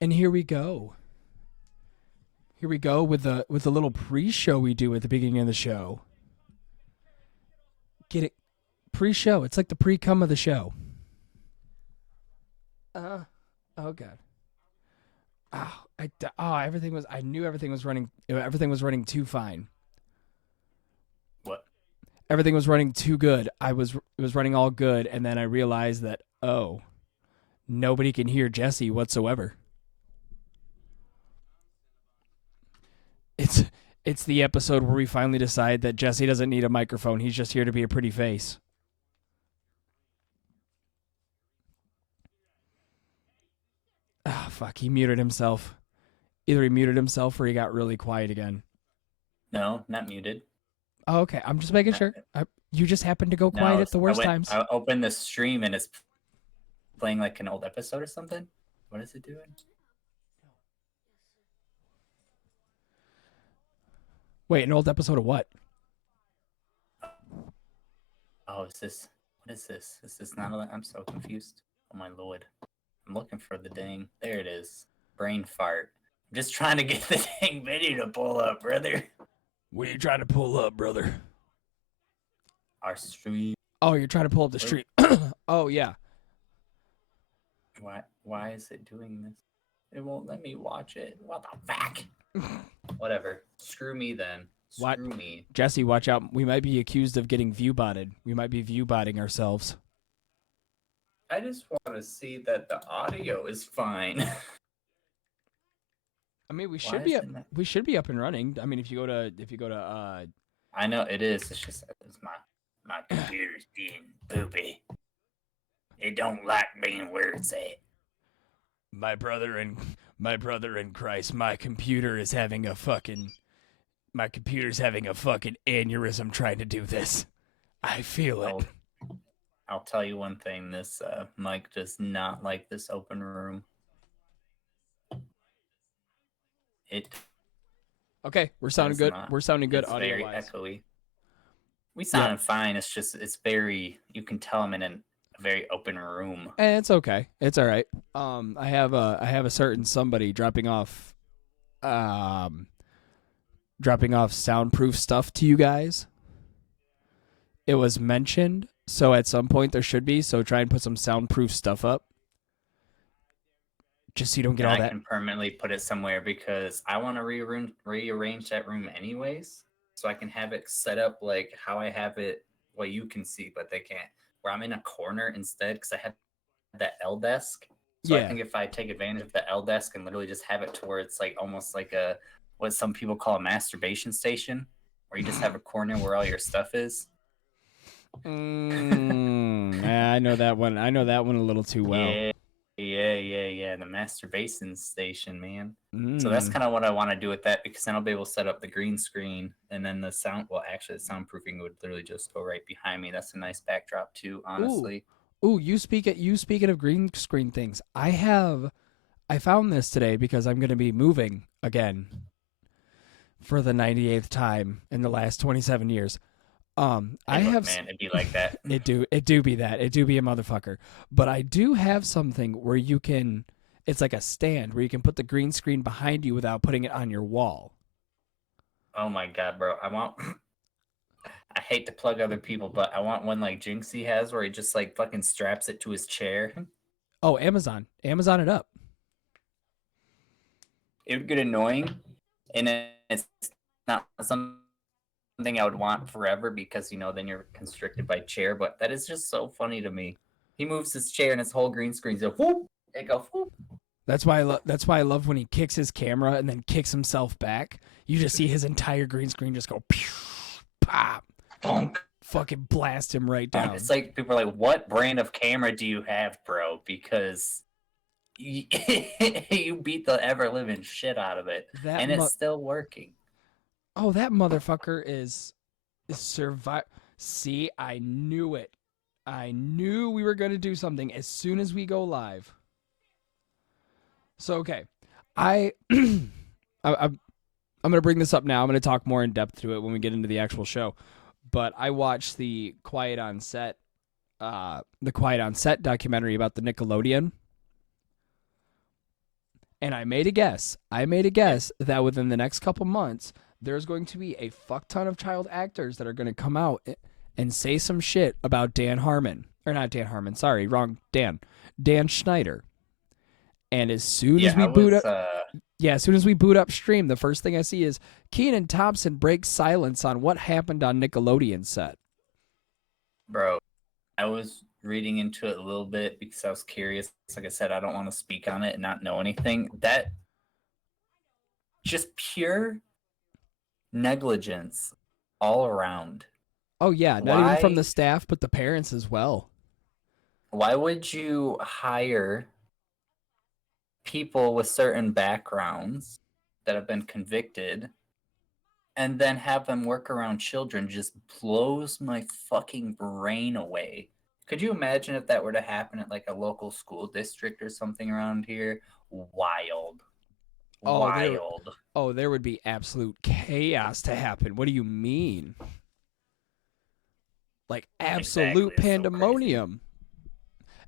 And here we go. Here we go with the little pre-show we do at the beginning of the show. Get it? Pre-show. It's like the pre-cum of the show. Oh god. Everything was. I knew everything was running. Everything was running too fine. What? Everything was running too good. It was running all good, and then I realized that nobody can hear Jesse whatsoever. It's it's the episode where we finally decide that Jesse doesn't need a microphone. He's just here to be a pretty face. Ah, fuck. He muted himself. Either he muted himself or he got really quiet again. No, not muted. Oh, okay. I'm just making sure. You just happened to go quiet No, at the worst times. I opened the stream and it's playing like an old episode or something. What is it doing? Wait, an old episode of what? Oh, is this? What is this? Is this not? I'm so confused. Oh my lord! I'm looking for the dang. There it is. Brain fart. I'm just trying to get the dang video to pull up, brother. What are you trying to pull up, brother? Our stream. Oh, you're trying to pull up the stream. Oh, yeah. Why is it doing this? It won't let me watch it. What the fuck? Whatever. Screw me then. Screw me. Jesse, watch out. We might be accused of getting view-botted. We might be view-botting ourselves. I just want to see that the audio is fine. I mean, we should be up and running. I mean, if you go to I know it is. It's just my computer's being poopy. It don't like being where it's at. My brother in Christ, my computer's having a fucking aneurysm trying to do this. I feel it. I'll tell you one thing, this mic does not like this open room. Okay, we're sounding good. We're sounding good audio wise. It's very echoey. We sounded fine. It's just it's very, you can tell I'm in a very open room. It's okay. It's all right. I have a certain somebody dropping off soundproof stuff to you guys. It was mentioned, so at some point there should be, so try and put some soundproof stuff up. Just so you don't get all that. I can permanently put it somewhere because I want to rearrange that room anyways, so I can have it set up like how I have it, what you can see, but they can't. Where I'm in a corner instead because I have that L desk. So I think if I take advantage of the L desk and literally just have it to where it's like almost like what some people call a masturbation station, where you just have a corner where all your stuff is. Yeah, I know that one. I know that one a little too well. Yeah. The masturbation station, man. So that's kind of what I want to do with that, because then I'll be able to set up the green screen, and then the sound. Well, actually, the soundproofing would literally just go right behind me. That's a nice backdrop too, honestly. Ooh, you speaking of green screen things. I found this today because I'm going to be moving again for the 98th time in the last 27 years. Man, it'd be like that. It do be that. It do be a motherfucker. But I do have something where you can, it's like a stand where you can put the green screen behind you without putting it on your wall. Oh my god, bro. I hate to plug other people, but I want one like Jinxie has where he just like fucking straps it to his chair. Oh, Amazon it up. It would get annoying, and it's not something I would want forever because, then you're constricted by chair, but that is just so funny to me. He moves his chair and his whole green screen's go whoop, it go whoop. That's why I love when he kicks his camera and then kicks himself back. You just see his entire green screen just go pew, pop, bonk, fucking blast him right down. It's like people are like, "What brand of camera do you have, bro?" Because you beat the ever living shit out of it, and it's still working. Oh, that motherfucker is survive. See, I knew it. I knew we were going to do something as soon as we go live. So, okay. I'm going to bring this up now. I'm going to talk more in depth to it when we get into the actual show. But I watched the Quiet on Set documentary about the Nickelodeon. And I made a guess that within the next couple months, there's going to be a fuck ton of child actors that are going to come out and say some shit about Dan Harmon. Or not Dan Harmon, sorry, wrong Dan. Dan Schneider. And as soon as we boot up stream, the first thing I see is Kenan Thompson breaks silence on what happened on Nickelodeon set. Bro, I was reading into it a little bit because I was curious. Like I said, I don't want to speak on it and not know anything. That just pure negligence all around. Oh yeah, not even from the staff, but the parents as well. Why would you hire people with certain backgrounds that have been convicted and then have them work around children? Just blows my fucking brain away. Could you imagine if that were to happen at like a local school district or something around here? Wild. There would be absolute chaos to happen. What do you mean? Like absolute exactly, pandemonium.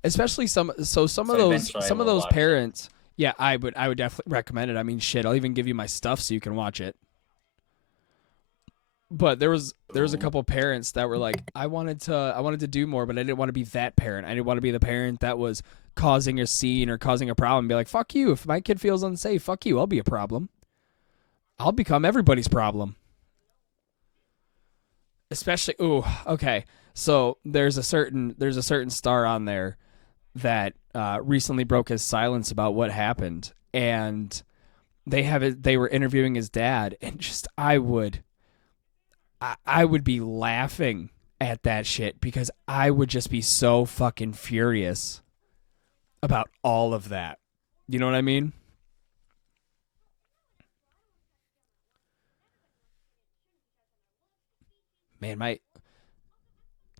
Especially some of those parents. Yeah, I would definitely recommend it. I mean, shit, I'll even give you my stuff so you can watch it. But there was a couple parents that were like, I wanted to do more, but I didn't want to be that parent. I didn't want to be the parent that was causing a scene or causing a problem. Be like, fuck you. If my kid feels unsafe, fuck you. I'll be a problem. I'll become everybody's problem. Especially, okay. So there's a certain star on there that recently broke his silence about what happened, and they were interviewing his dad, and just I would be laughing at that shit because I would just be so fucking furious about all of that. You know what I mean? Man, my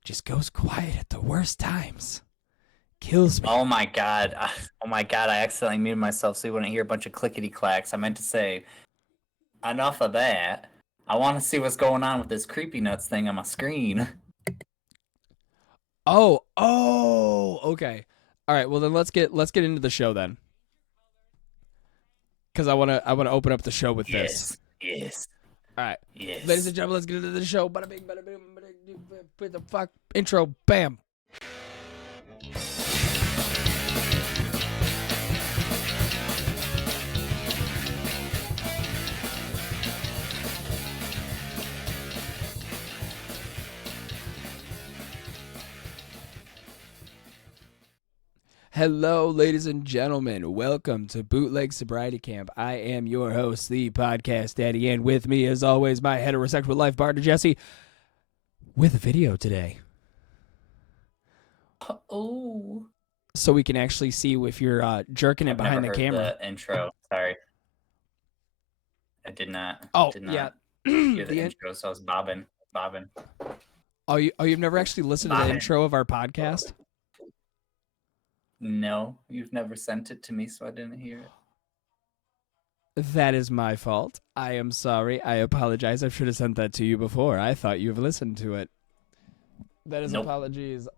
just goes quiet at the worst times. Kills me. Oh my god. I accidentally muted myself so you wouldn't hear a bunch of clickety clacks. I meant to say, enough of that. I want to see what's going on with this creepy nuts thing on my screen. Oh, okay. All right, well then let's get into the show then. Cuz I want to open up the show with this. Yes. All right. Yes. Ladies and gentlemen, let's get into the show. Bada bing, bada boom, put the fuck intro. Bam. Hello, ladies and gentlemen. Welcome to Bootleg Sobriety Camp. I am your host, the podcast daddy, and with me, as always, my heterosexual life partner, Jesse, with a video today. Oh. So we can actually see if you're jerking it behind the camera. The intro. Sorry. I did not. Yeah. Hear the intro, so I was bobbing. Oh, you've never actually listened to the intro of our podcast? No, you've never sent it to me, so I didn't hear it. That is my fault. I am sorry. I apologize. I should have sent that to you before. I thought you've listened to it. That is apologies.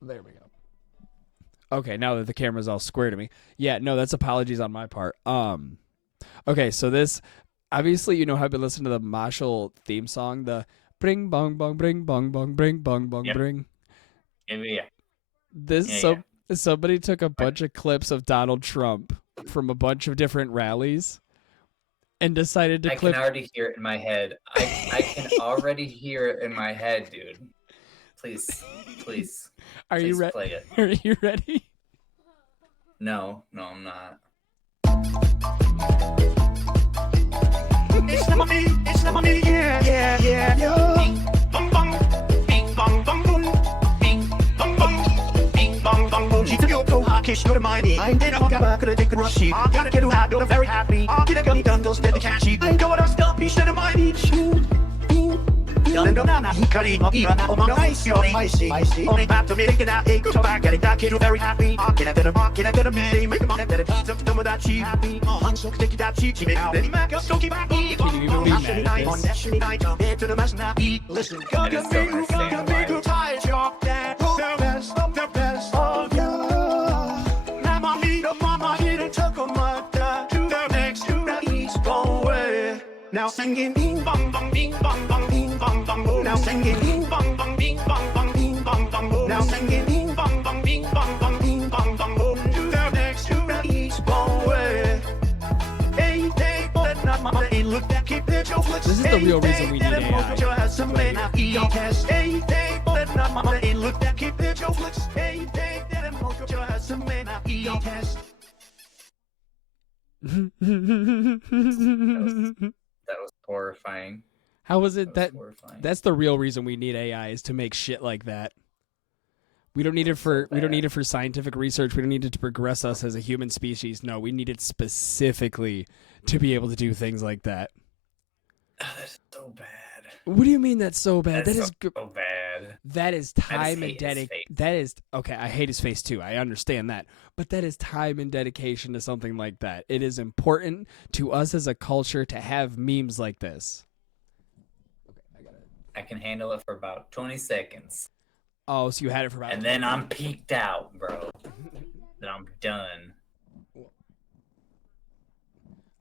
There we go. Okay, now that the camera's all square to me. Yeah, no, that's apologies on my part. Okay, so this, obviously, you know how I've been listening to the Marshall theme song, the bring bong bong bring bong bong bring bong bong bring. Yeah. Somebody took a bunch of clips of Donald Trump from a bunch of different rallies and decided to clip. I can already hear it in my head. I can already hear it in my head, dude. Please. Are you ready? Play it. Are you ready? No, I'm not. It's the money, yeah. Bing, bong, bong, bing, bong, bong, boom. Bing, bong, bong, bing, bong, bong, boom. She took your go, I kiss your money. I ain't gonna back, gonna take a rush. I gotta get her out, you're very happy. I get a gunny gun, don't spend the cash. I ain't going to stop, he said, my beach. He cut it up, even now, nice, you're icy. Only have to make it out, go to back, getting that kid, you're very happy. Can I get a man, make a man, that it's up, some of that cheap happy. I'm so sticky that cheap, she make out, then Mac, so keep back, on national night, head to the mess now, eat, listen, go to me, go tired, you're that, the best of you. Mama, hit and took a mother. Now singing bing bong bong bing bong bong bing bong bong boom. Now singing bing bong bong bing bong bong bing bong bong boom. Now singing bing bong bong bing bong bong bing bong bong boom. To the next, to the east, go away. Hey, hey, let not my hey, look that keep it your flicks. This is the real reason we need AI. Hey, hey, let not my hey, look that keep it your flicks. Hey, hey, let him look at your ass and man I eat test. That was horrifying. How was it that horrifying. that's the real reason we need AI is to make shit like that. We don't need it for scientific research. We don't need it to progress us as a human species. No, we need it specifically to be able to do things like that. Oh, that's so bad. What do you mean that's so bad? That's so bad. That is time and hate his dedication. face. That is okay. I hate his face too. I understand that, but that is time and dedication to something like that. It is important to us as a culture to have memes like this. I can handle it for about 20 seconds. Oh, so you had it for about. And then I'm peaked out, bro. Then I'm done.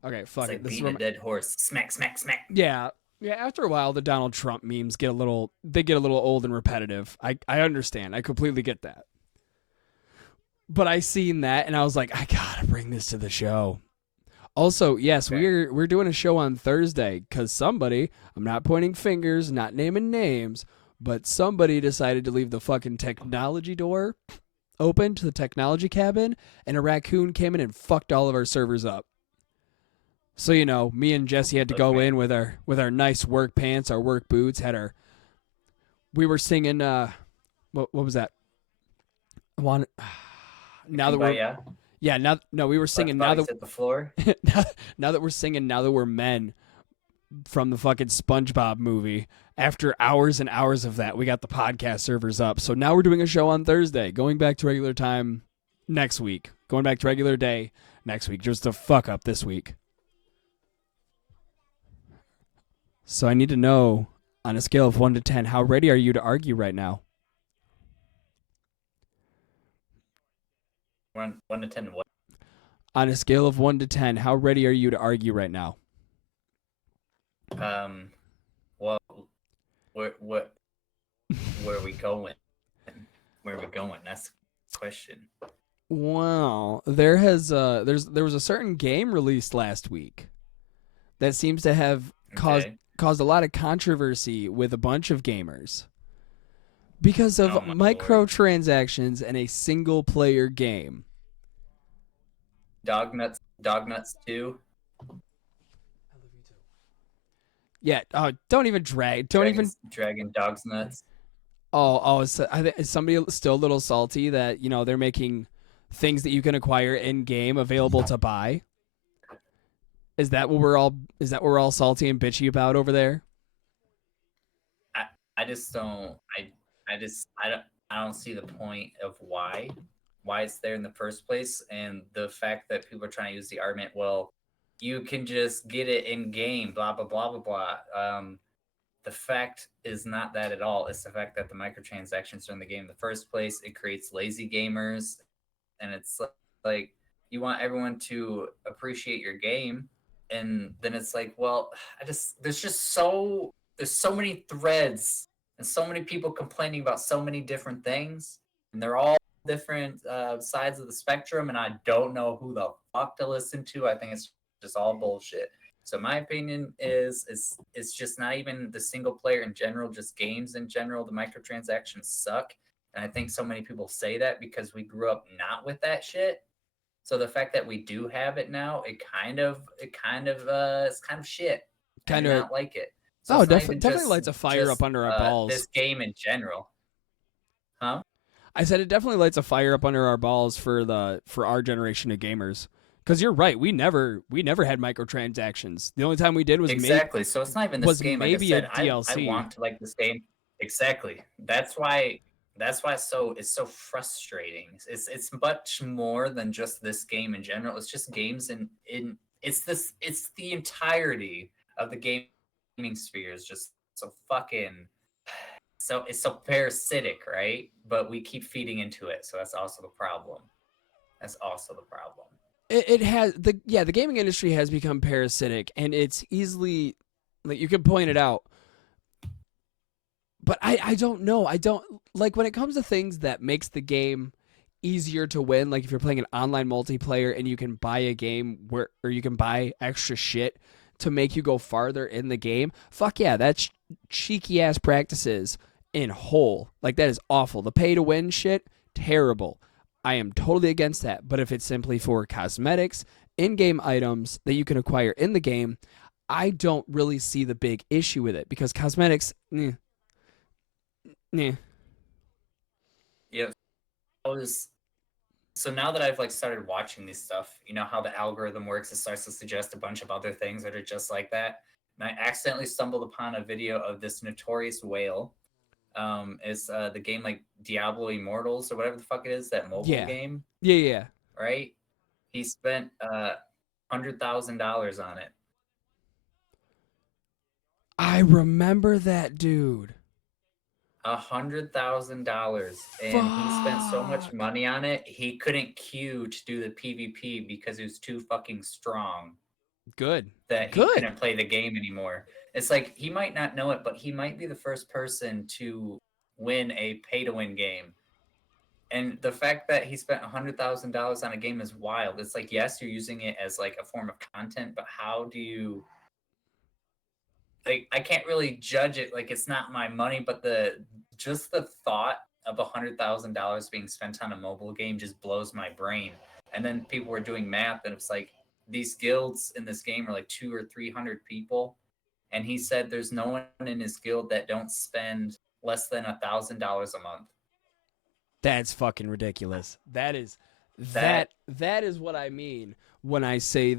Okay, fuck It's like it. This is beating a dead horse. Smack, smack, smack. Yeah. Yeah, after a while the Donald Trump memes get a little old and repetitive. I understand. I completely get that. But I seen that and I was like, I gotta bring this to the show. Also, yes, Okay. we're doing a show on Thursday because somebody, I'm not pointing fingers, not naming names, but somebody decided to leave the fucking technology door open to the technology cabin, and a raccoon came in and fucked all of our servers up. So, you know, me and Jesse had to go in with our nice work pants, our work boots, we were singing what was that? We were singing now that at the floor. now that we're singing Now That We're Men from the fucking SpongeBob movie. After hours and hours of that, we got the podcast servers up. So now we're doing a show on Thursday, going back to regular time next week, going back to regular day next week, just a fuck up this week. So I need to know, on a scale of 1 to 10, how ready are you to argue right now? 1 to 10 what? On a scale of 1 to 10, how ready are you to argue right now? Well, where are we going? Where are we going? That's the question. Well, there was a certain game released last week that seems to have caused a lot of controversy with a bunch of gamers because of microtransactions in a single player game. Dognuts 2. Yeah. Don't even drag. Dragon Dogs Nuts. Is somebody still a little salty that, you know, they're making things that you can acquire in game available to buy? Is that what we're all salty and bitchy about over there? I just don't I don't see the point of why it's there in the first place, and the fact that people are trying to use the argument, well, you can just get it in game, blah blah blah blah blah. The fact is not that at all. It's the fact that the microtransactions are in the game in the first place. It creates lazy gamers, and it's like you want everyone to appreciate your game, and then it's like, well, there's so many threads and so many people complaining about so many different things, and they're all different sides of the spectrum, and I don't know who the fuck to listen to. I think it's just all bullshit. So my opinion is it's just not even the single player in general, just games in general. The microtransactions suck, and I think so many people say that because we grew up not with that shit. So the fact that we do have it now, it's kind of shit. I do not like it. So definitely lights a fire up under our balls. This game in general, huh? I said it definitely lights a fire up under our balls for our generation of gamers. Because you're right, we never had microtransactions. The only time we did was exactly. So it's not even this game. Maybe like I said, a DLC. I want to like this game. Exactly. That's why it's so frustrating. It's much more than just this game in general. It's just games it's the entirety of the gaming sphere is just so fucking. So it's so parasitic, right? But we keep feeding into it, so that's also the problem. The The gaming industry has become parasitic, and it's easily Like you can point it out. But I don't know. I don't like when it comes to things that makes the game easier to win, like if you're playing an online multiplayer and you can buy a game or you can buy extra shit to make you go farther in the game. Fuck yeah, that's cheeky ass practices in whole. Like that is awful. The pay to win shit, terrible. I am totally against that. But if it's simply for cosmetics, in-game items that you can acquire in the game, I don't really see the big issue with it because cosmetics, nah. Yeah. So now that I've like started watching this stuff, you know how the algorithm works, it starts to suggest a bunch of other things that are just like that. And I accidentally stumbled upon a video of this notorious whale. It's the game like Diablo Immortals or whatever the fuck it is, that mobile game. Yeah. Right? He spent $100,000 on it. I remember that dude. $100,000, and he spent so much money on it, he couldn't queue to do the PvP because he was too fucking strong. Good. That he couldn't play the game anymore. It's like he might not know it, but he might be the first person to win a pay-to-win game. And the fact that he spent $100,000 on a game is wild. It's like, yes, you're using it as like a form of content, but how do you... Like, I can't really judge it. Like, it's not my money, but just the thought of $100,000 being spent on a mobile game just blows my brain. And then people were doing math, and it's like these guilds in this game are like 200 or 300 people, and he said there's no one in his guild that don't spend less than $1,000 a month. That's fucking ridiculous. That is what I mean when I say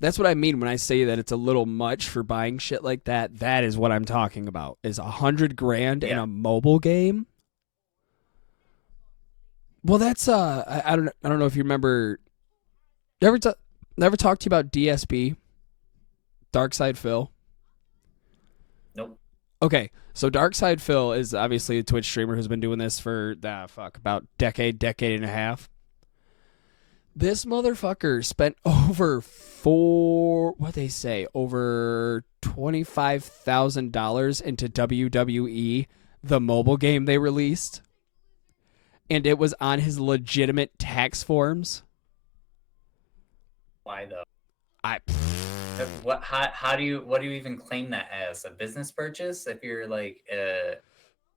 That's what I mean when I say that it's a little much for buying shit like that. That is what I'm talking about. Is $100,000 in a mobile game? Well, that's I don't know if you remember. Never talked to you about DSP, Darkside Phil. Nope. Okay, so Darkside Phil is obviously a Twitch streamer who's been doing this for about decade and a half. This motherfucker spent over over $25,000 into WWE, the mobile game they released, and it was on his legitimate tax forms. Why though? What do you even claim that as? A business purchase if you're like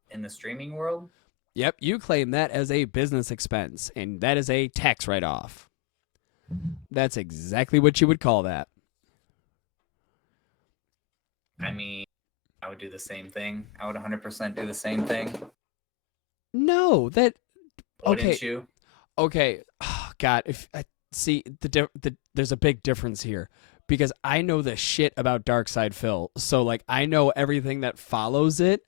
in the streaming world? Yep, you claim that as a business expense, and that is a tax write-off. That's exactly what you would call that. I mean, I would do the same thing. I would 100% do the same thing. No, that... Wouldn't you? Okay. Oh, God, if I see there's a big difference here because I know the shit about Darkside Phil. So like I know everything that follows it.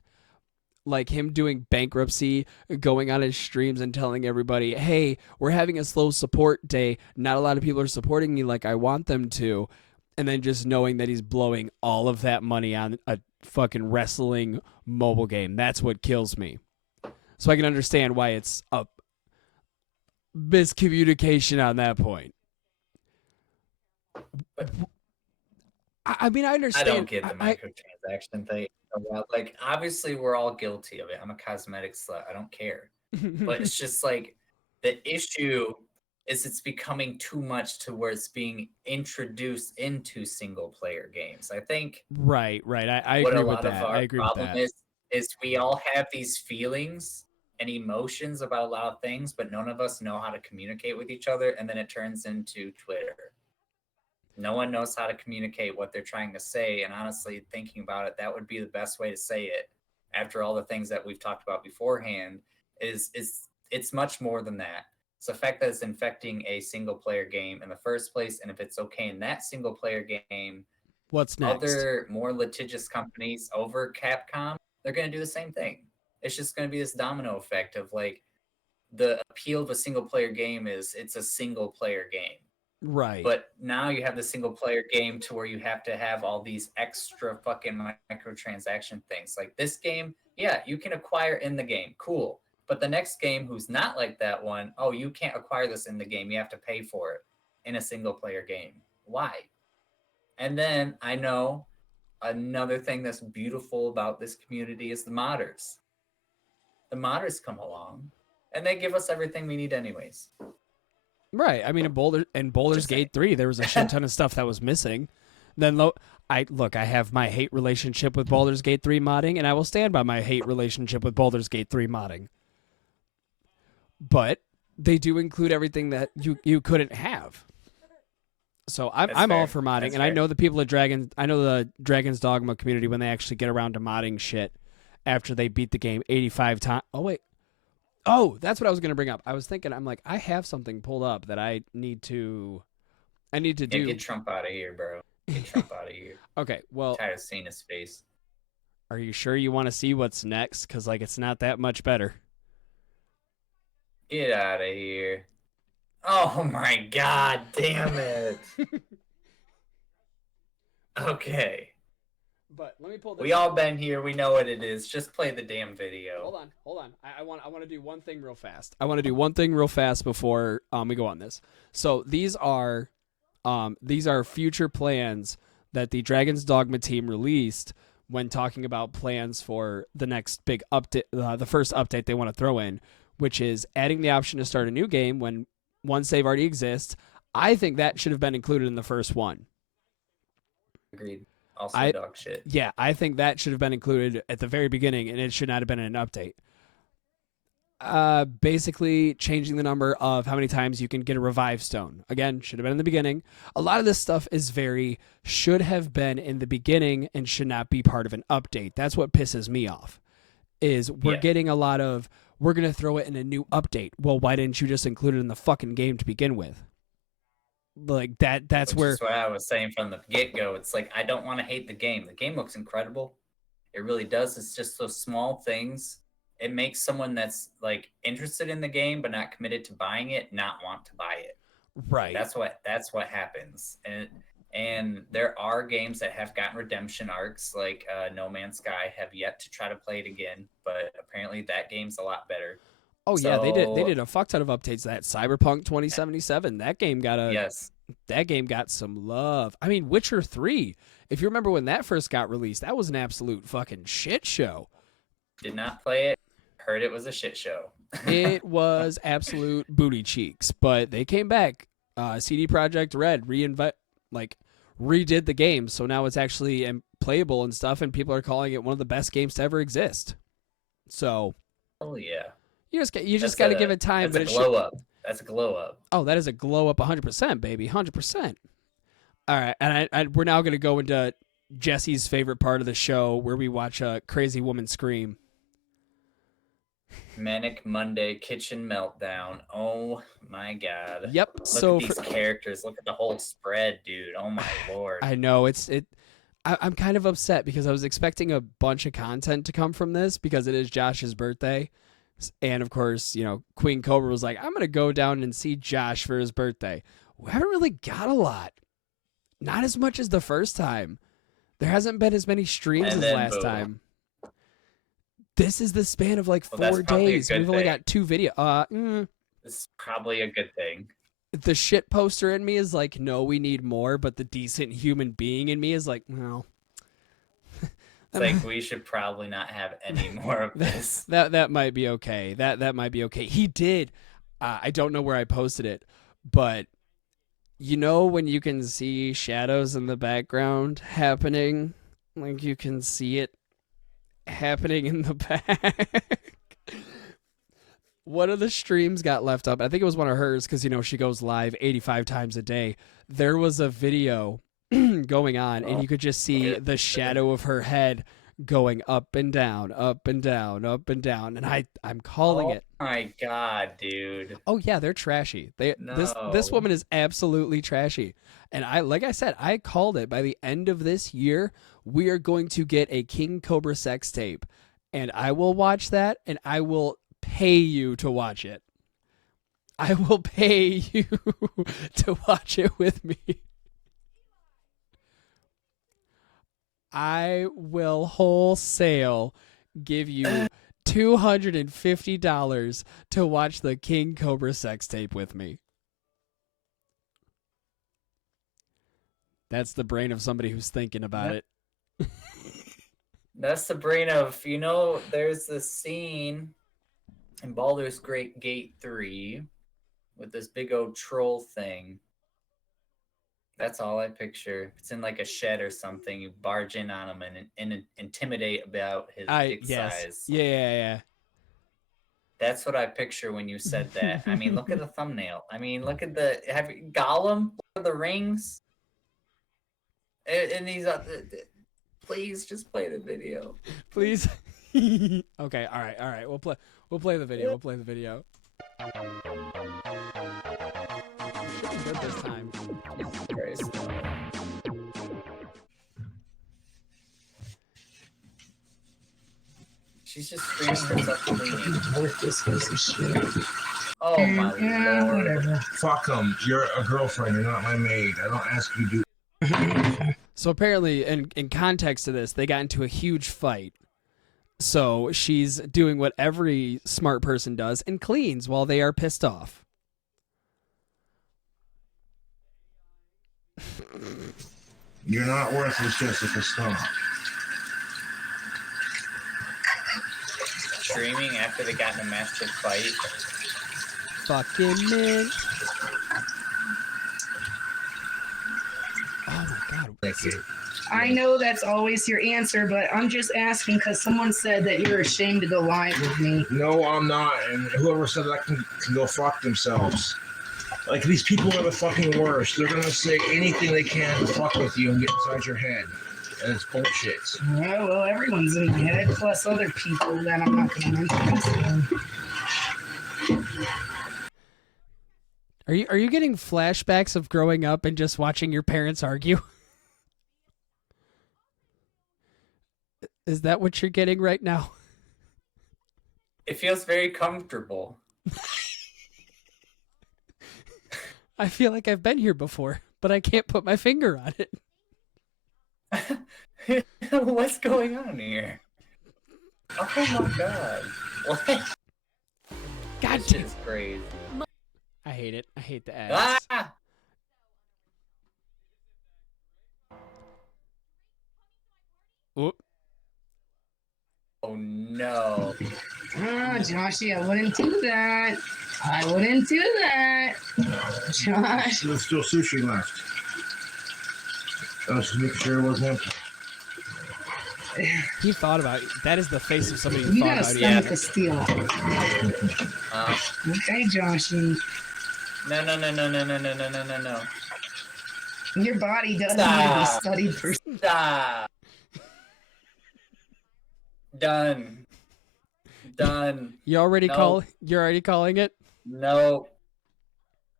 Like him doing bankruptcy, going on his streams and telling everybody, hey, we're having a slow support day. Not a lot of people are supporting me like I want them to. And then just knowing that he's blowing all of that money on a fucking wrestling mobile game. That's what kills me. So I can understand why it's a miscommunication on that point. I mean, I understand. I don't get the microtransaction thing. Like, obviously, we're all guilty of it. I'm a cosmetic slut. I don't care. But it's just like the issue is it's becoming too much to where it's being introduced into single player games. I think right. I agree with that. I agree with that. Is we all have these feelings and emotions about a lot of things, but none of us know how to communicate with each other, and then it turns into Twitter. No one knows how to communicate what they're trying to say, and honestly, thinking about it, that would be the best way to say it. After all the things that we've talked about beforehand, is it's much more than that. It's the fact that it's infecting a single player game in the first place, and if it's okay in that single player game, what's next? Other more litigious companies over Capcom, they're going to do the same thing. It's just going to be this domino effect of like the appeal of a single player game is it's a single player game. Right. But now you have the single player game to where you have to have all these extra fucking microtransaction things. Like this game, yeah, you can acquire in the game. Cool. But the next game who's not like that one, oh, you can't acquire this in the game. You have to pay for it in a single player game. Why? And then I know another thing that's beautiful about this community is the modders. The modders come along, and they give us everything we need anyways. Right. I mean, in Baldur's Just saying. Gate 3, there was a shit ton of stuff that was missing. Then I have my hate relationship with Baldur's Gate 3 modding, and I will stand by my hate relationship with Baldur's Gate 3 modding. But they do include everything that you couldn't have. So I'm all for modding, and I know the people at the Dragon's Dogma community, when they actually get around to modding shit after they beat the game 85 times. Oh wait. Oh, that's what I was going to bring up. I was thinking, I'm like, I have something pulled up that I need to do. Get Trump out of here, bro. Get Trump out of here. Okay, well, I'm tired of seeing his face. Are you sure you want to see what's next? Because, like, it's not that much better. Get out of here. Oh my god, damn it. Okay. But let me pull this. We all been here. We know what it is. Just play the damn video. Hold on. I want to do one thing real fast. I want to do one thing real fast before we go on this. So these are future plans that the Dragon's Dogma team released when talking about plans for the next big update, the first update they want to throw in, which is adding the option to start a new game when one save already exists. I think that should have been included in the first one. Agreed. Also dog shit. Yeah, I think that should have been included at the very beginning, and it should not have been an update. Basically changing the number of how many times you can get a revive stone. Again, should have been in the beginning. A lot of this stuff is should have been in the beginning and should not be part of an update. That's what pisses me off. Is we're getting a lot of, we're going to throw it in a new update. Well, why didn't you just include it in the fucking game to begin with? Like that's Which is what I was saying from the get-go. It's like, I don't want to hate the game. The game looks incredible. It really does. It's just those small things. It makes someone that's like interested in the game but not committed to buying it not want to buy it. Right. That's what happens. And there are games that have gotten redemption arcs, like No Man's Sky. Have yet to try to play it again, but apparently that game's a lot better. Oh yeah, they did a fuck ton of updates to that. Cyberpunk 2077, that game got some love. I mean, Witcher 3, if you remember when that first got released, that was an absolute fucking shit show. Did not play it. Heard it was a shit show. It was absolute booty cheeks, but they came back. CD Projekt Red redid the game, so now it's actually playable and stuff, and people are calling it one of the best games to ever exist. So, oh yeah. You just got to give it time. That's a glow up. That's a glow up. Oh, that is a glow up 100%, baby. 100%. All right. And we're now going to go into Jesse's favorite part of the show where we watch a crazy woman scream. Manic Monday kitchen meltdown. Oh my god. Yep. Look at these characters. Look at the whole spread, dude. Oh my lord. I know. I'm kind of upset because I was expecting a bunch of content to come from this because it is Josh's birthday. And of course, Queen Cobra was like, I'm going to go down and see Josh for his birthday. We haven't really got a lot. Not as much as the first time. There hasn't been as many streams as last time. This is the span of like 4 days. We've only got 2 videos. This is probably a good thing. The shit poster in me is like, no, we need more. But the decent human being in me is like, no. It's like we should probably not have any more of this. That might be okay. That might be okay. He did. I don't know where I posted it, but when you can see shadows in the background happening, like you can see it happening in the back. One of the streams got left up. I think it was one of hers because she goes live 85 times a day. There was a video going on, and you could just see the shadow of her head going up and down, up and down, up and down. And I'm calling it. Oh my god, dude. Oh yeah, they're trashy. This woman is absolutely trashy. And like I said, I called it. By the end of this year, we are going to get a King Cobra sex tape. And I will watch that, and I will pay you to watch it. I will pay you to watch it with me. I will wholesale give you $250 to watch the King Cobra sex tape with me. That's the brain of somebody who's thinking about it. That's the brain of, you know, there's this scene in Baldur's Gate 3 with this big old troll thing. That's all I picture. It's in like a shed or something. You barge in on him and intimidate about his dick size. Yeah. That's what I picture when you said that. I mean, look at the thumbnail. I mean, look at the Gollum, Lord of the Rings, and these. Please just play the video. Please. Okay. All right. We'll play the video. Should be good this time. Christ. She's just screaming herself cleaning. Oh my lord. Whatever. Fuck them. You're a girlfriend. You're not my maid. I don't ask you to do. So apparently, in context to this, they got into a huge fight. So she's doing what every smart person does and cleans while they are pissed off. You're not worthless, Jessica. Stop. Streaming after they got in a massive fight. Fucking mint. Oh my god. Thank you. I know that's always your answer, but I'm just asking because someone said that you're ashamed to go live with me. No, I'm not. And whoever said that can go fuck themselves. Like, these people are the fucking worst. They're gonna say anything they can to fuck with you and get inside your head. And it's bullshit. Yeah, well, everyone's in my head, plus other people that I'm not going to mention. So. Are you getting flashbacks of growing up and just watching your parents argue? Is that what you're getting right now? It feels very comfortable. I feel like I've been here before, but I can't put my finger on it. What's going on here? Oh my god. What? God This damn. shit's crazy. I hate it. I hate the ads. Ah! Oop. Oh no. Oh, Joshy, I wouldn't do that. I wouldn't do that. Josh. There's still sushi left. I was just making sure it wasn't empty. He thought about it. That is the face of somebody who You thought got a about it. stomach of steel. Okay, Joshy. No. Your body doesn't need to be Stop. studied for. Stop. Done. You're already No. calling it? No.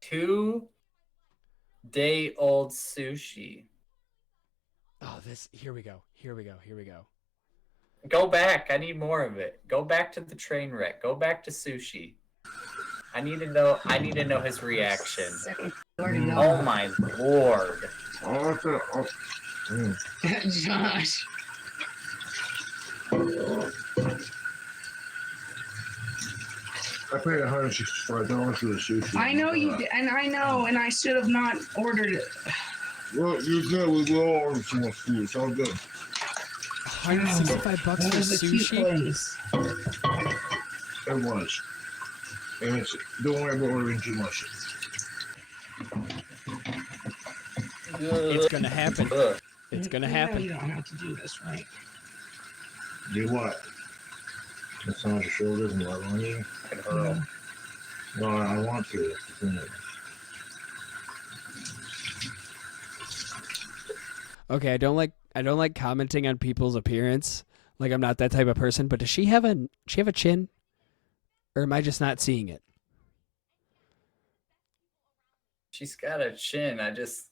2-day-old sushi. Oh, here we go. Go back. I need more of it. Go back to the train wreck. Go back to sushi. I need to know his reaction. Oh my lord. Josh. I paid $165 for the sushi. I know you did, and I should have not ordered it. Well, you're good. We will order some more food. It's all good. $165 for That was a cute sushi? place. It was. And don't worry about ordering too much. It's gonna happen. Ugh. It's gonna You happen. don't have to do this, right? Do what? Massage your shoulders and love on you? I can hurl. No, I want to. That's the thing. Okay, I don't like commenting on people's appearance. Like, I'm not that type of person, but does she have a chin? Or am I just not seeing it? She's got a chin. I just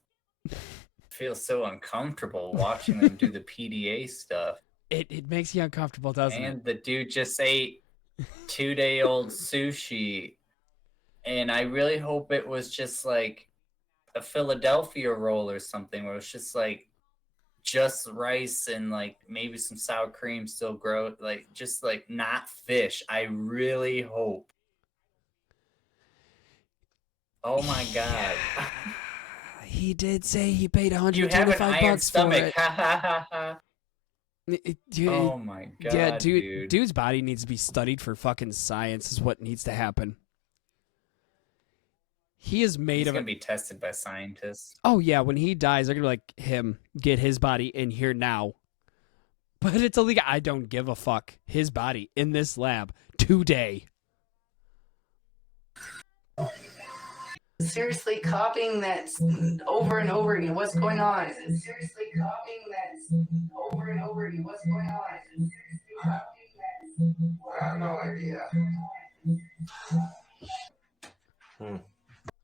feel so uncomfortable watching them do the PDA stuff. It makes you uncomfortable, doesn't it? And the dude just ate 2-day-old sushi. And I really hope it was just like a Philadelphia roll or something where it's just like just rice and like maybe some sour cream still grow, like just like not fish. I really hope. Oh my god. He did say he paid You have an iron $125 for stomach. it. Ha ha ha ha. Oh my god, yeah, dude. dude's body needs to be studied for fucking science. Is what needs to happen. He is made He's of. gonna be tested by scientists. Oh yeah, when he dies, they're gonna be like him. Get his body in here now. But it's illegal. I don't give a fuck. His body in this lab today. Seriously copying that over and over again. What's going on? Seriously copying that over and over again. What's going on? I have no idea.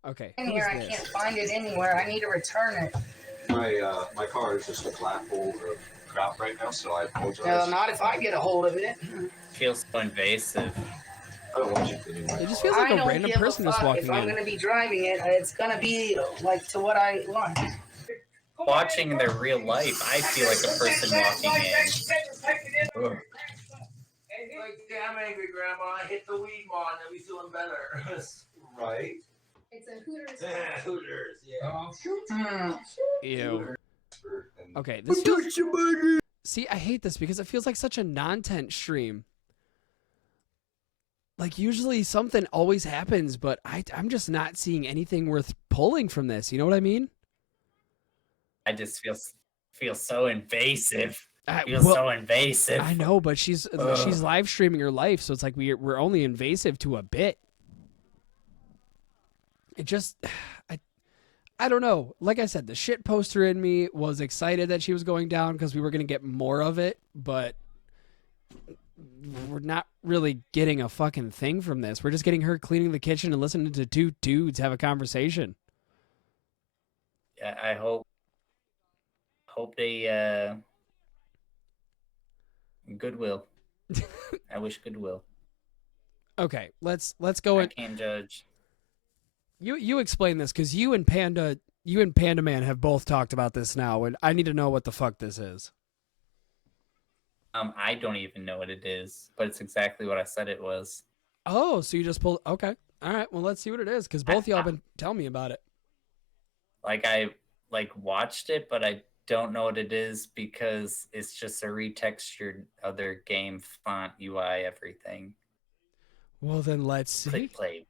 Okay. In who here, is I this? can't find it anywhere. I need to return it. My car is just a flat hole of crap right now, so I apologize. No, not if I get a hold of it. Feels so invasive. I don't want you to do It just feels like I a don't random give person a just fuck. walking If I'm in. going to be driving it, it's going to be like to what I want. Watching in their real life, I feel like a person walking in. Ugh. Like, damn angry grandma, I hit the weed wall and I'll be feeling better. Right? It's a Hooters. Yeah, Hooters, yeah. Ew. And Okay, this feels... See, I hate this because it feels like such a nontent stream. Like, usually something always happens, but I'm just not seeing anything worth pulling from this. You know what I mean? I just feel so invasive. Feels Well, so invasive. I know, but she's live streaming her life, so it's like we're only invasive to a bit. It just, I don't know. Like I said, the shit poster in me was excited that she was going down because we were gonna get more of it, but we're not really getting a fucking thing from this. We're just getting her cleaning the kitchen and listening to two dudes have a conversation. Yeah, I hope they goodwill. I wish goodwill. Okay, let's go I in. can't judge. You explain this because you and Panda Man have both talked about this now, and I need to know what the fuck this is. I don't even know what it is, but it's exactly what I said it was. Oh, so you just pulled? Okay, all right. Well, let's see what it is because both y'all been telling me about it. Like I watched it, but I don't know what it is because it's just a retextured other game font, UI, everything. Well, then let's see. Click play.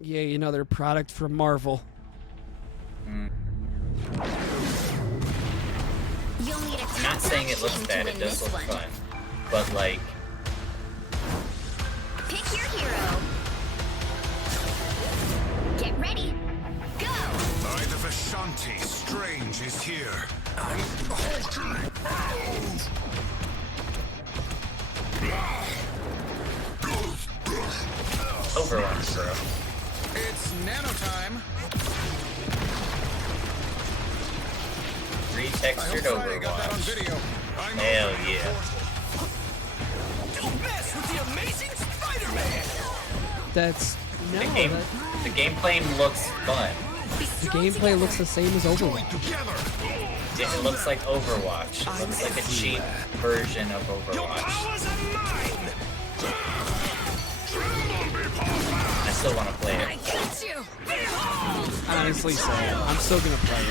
Yay, another product from Marvel. Mm. You'll need a I'm not saying it looks bad, it does look fun. But like, Pick your hero. Get ready. Go. By the Vishanti, Strange is here. Overwatch, bro. It's nano time. Retextured Got that on Overwatch. video. I'm Hell yeah. Don't mess with the amazing Spider-Man. That's no. The gameplay looks fun. The gameplay looks the same as Overwatch. Together. It looks like Overwatch. It looks like a cheap version of Overwatch. Powers are mine. I still want to play I it. got you. Behold. Honestly, so I'm still gonna play it.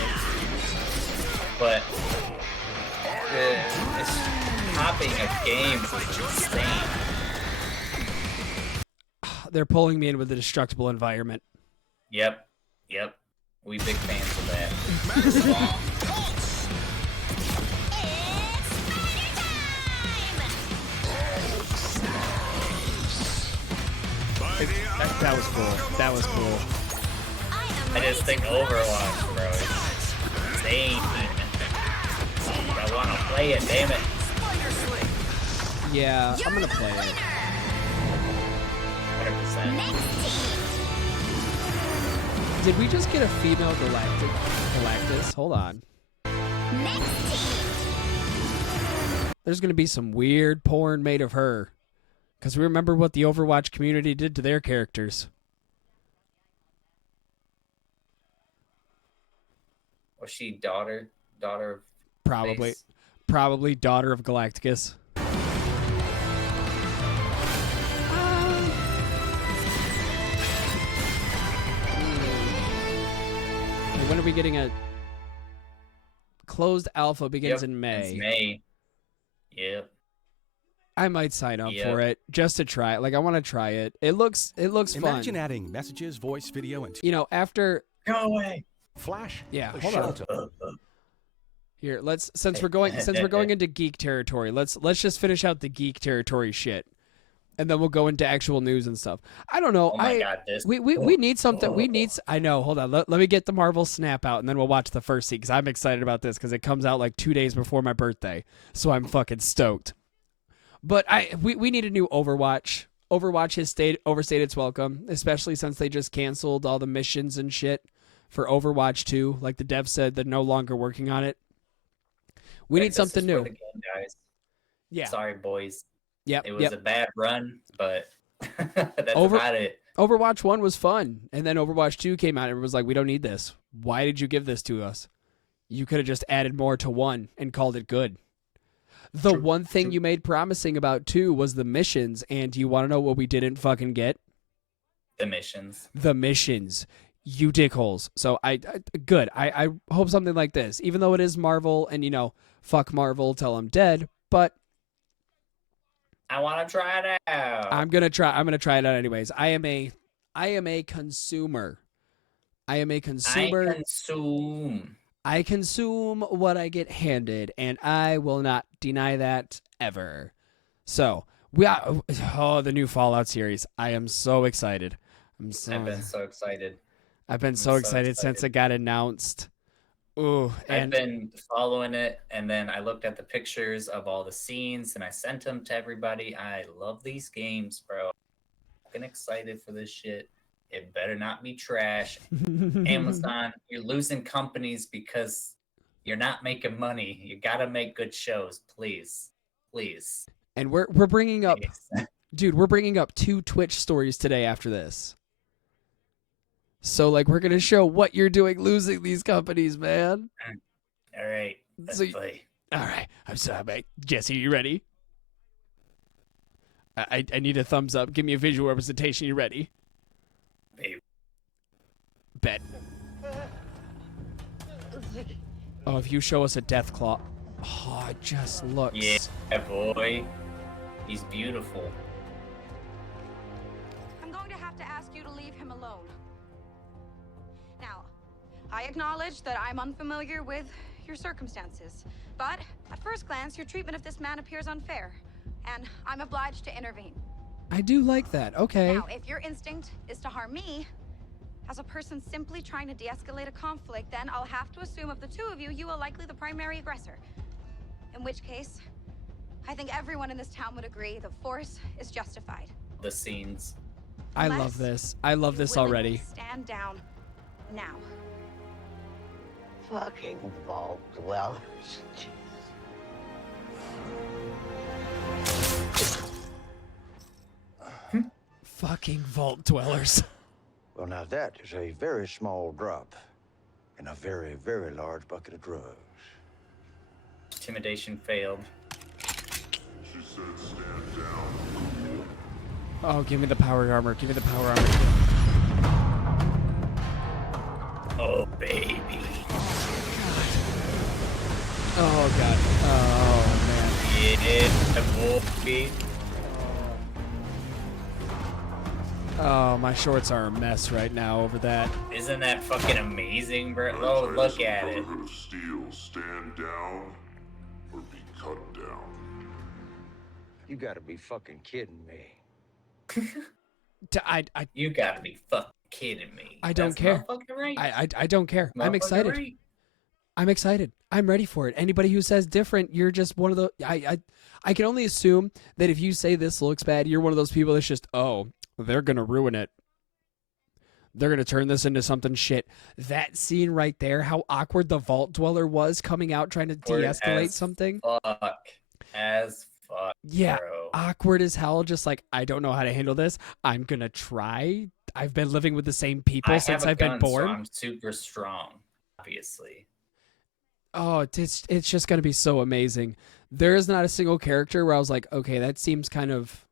But it's copying a game is insane. They're pulling me in with the destructible environment. Yep. We big fans of that. That was cool. That was cool. I just think Overwatch, bro, is insane. I want to play it, damn it. Yeah, I'm gonna play it. 100%. Next Did we just get a female Galactus? Hold on. team. Next team. There's gonna be some weird porn made of her. Because we remember what the Overwatch community did to their characters. Was she daughter of Probably. Space? Probably daughter of Galacticus. When are we getting a closed alpha begins in It's May. May. Yep. I might sign up Yep. for it just to try it. Like, I want to try it. It looks Imagine fun. adding messages, voice, video, and You know, after Go away. Flash. yeah, the hold on. shelter. Here, since we're going into geek territory, let's just finish out the geek territory shit. And then we'll go into actual news and stuff. I don't know. Oh my God, this. We need something. I know. Hold on. Let me get the Marvel Snap out, and then we'll watch the first scene because I'm excited about this because it comes out like 2 days before my birthday, so I'm fucking stoked. But we need a new Overwatch. Overwatch has overstayed its welcome, especially since they just canceled all the missions and shit for Overwatch 2. Like the dev said, they're no longer working on it. We need something new. The game, guys. Yeah. Sorry, boys. Yep. It was a bad run, but that's Over- about it. Overwatch 1 was fun, and then Overwatch 2 came out and it was like, we don't need this. Why did you give this to us? You could have just added more to 1 and called it good. The one thing you made promising about 2 was the missions, and do you want to know what we didn't fucking get? The missions. The missions. You dickholes. So I hope something like this, even though it is Marvel, and you know, fuck Marvel till I'm dead, but I want to try it out. I'm gonna try it out anyways. I am a consumer. I consume what I get handed, and I will not deny that ever. So the new Fallout series. I am so excited. I've been so excited. I've been so excited since it got announced. Ooh, I've been following it, and then I looked at the pictures of all the scenes, and I sent them to everybody. I love these games, bro. I'm fucking excited for this shit. It better not be trash. Amazon, you're losing companies because you're not making money. You gotta make good shows, please. And we're bringing up, dude, we're bringing up 2 Twitch stories today after this. So, like, we're going to show what you're doing losing these companies, man. All right. Let's play. All right. I'm sorry. Jesse, you ready? I need a thumbs up. Give me a visual representation. You ready? Babe. Bet. Oh, if you show us a death claw. Oh, it just looks. Yeah, boy. He's beautiful. I'm going to have to ask you to leave him alone. Now, I acknowledge that I'm unfamiliar with your circumstances, but at first glance, your treatment of this man appears unfair, and I'm obliged to intervene. I do like that. Okay. Now, if your instinct is to harm me, as a person simply trying to de-escalate a conflict, then I'll have to assume of the 2 of you, you are likely the primary aggressor. In which case, I think everyone in this town would agree the force is justified. The scenes. I love this. I love this already. Stand down now. Fucking vault dwellers. Fucking vault dwellers. Well, now that is a very small drop in a very, very large bucket of drugs. Intimidation failed. She said stand down. Oh, give me the power armor. Give me the power armor. Oh, baby. Oh, God. Oh, man. Yeah, boy. Oh, my shorts are a mess right now over that. Isn't that fucking amazing, bro? Oh, look at it. Brotherhood of Steel, stand down or be cut down. You gotta be fucking kidding me. You gotta be fucking kidding me. I don't That's care. motherfucking right. I don't care. I'm excited. Right. I'm excited. I'm ready for it. Anybody who says different, you're just one of the. I can only assume that if you say this looks bad, you're one of those people that's just, oh, they're gonna ruin it. They're gonna turn this into something shit. That scene right there, how awkward the vault dweller was coming out trying to de-escalate something. As fuck. Yeah, bro. awkward as hell. Just like, I don't know how to handle this. I'm gonna try. I've been living with the same people since I've been born. So I'm super strong, obviously. Oh, it's just gonna be so amazing. There is not a single character where I was like, okay, that seems kind of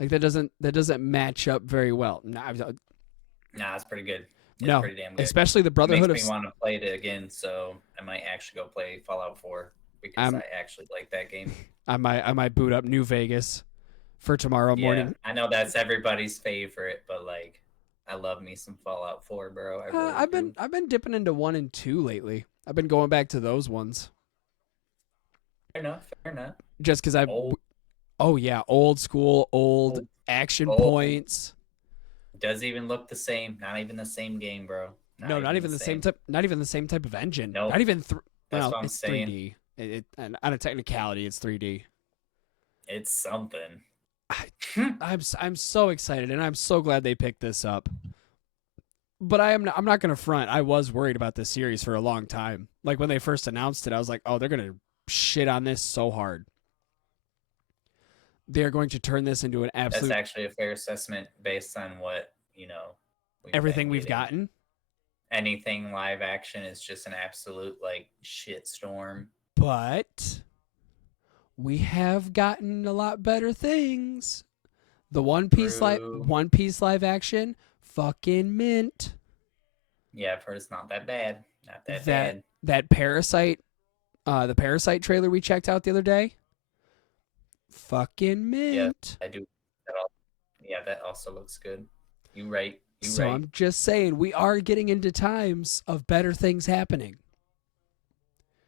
like that doesn't match up very well. Nah, it's pretty good. No, pretty damn good. especially the Brotherhood Makes of. me want to play it again, so I might actually go play Fallout 4 because I actually like that game. I might boot up New Vegas for tomorrow morning. I know that's everybody's favorite, but like, I love me some Fallout 4, bro. I really I've been dipping into 1 and 2 lately. I've been going back to those ones. Fair enough. Just because old school, old action points. Doesn't even look the same. Not even the same game, bro. Not even the same type. Not even the same type of engine. Nope. Not even. That's what I'm it's saying. 3D. And on a technicality, it's 3D. It's something. I'm so excited, and I'm so glad they picked this up. But I'm not gonna front. I was worried about this series for a long time. Like when they first announced it, I was like, oh, they're gonna shit on this so hard. They're going to turn this into an absolute. That's actually a fair assessment based on what everything we've gotten. Anything live action is just an absolute like shit storm. But we have gotten a lot better things. The One Piece live action, fucking mint. Yeah, I've heard it's not that bad. Not that bad. That Parasite, the Parasite trailer we checked out the other day, fucking mint. Yeah, I do. That also looks good. You right. So I'm just saying, we are getting into times of better things happening.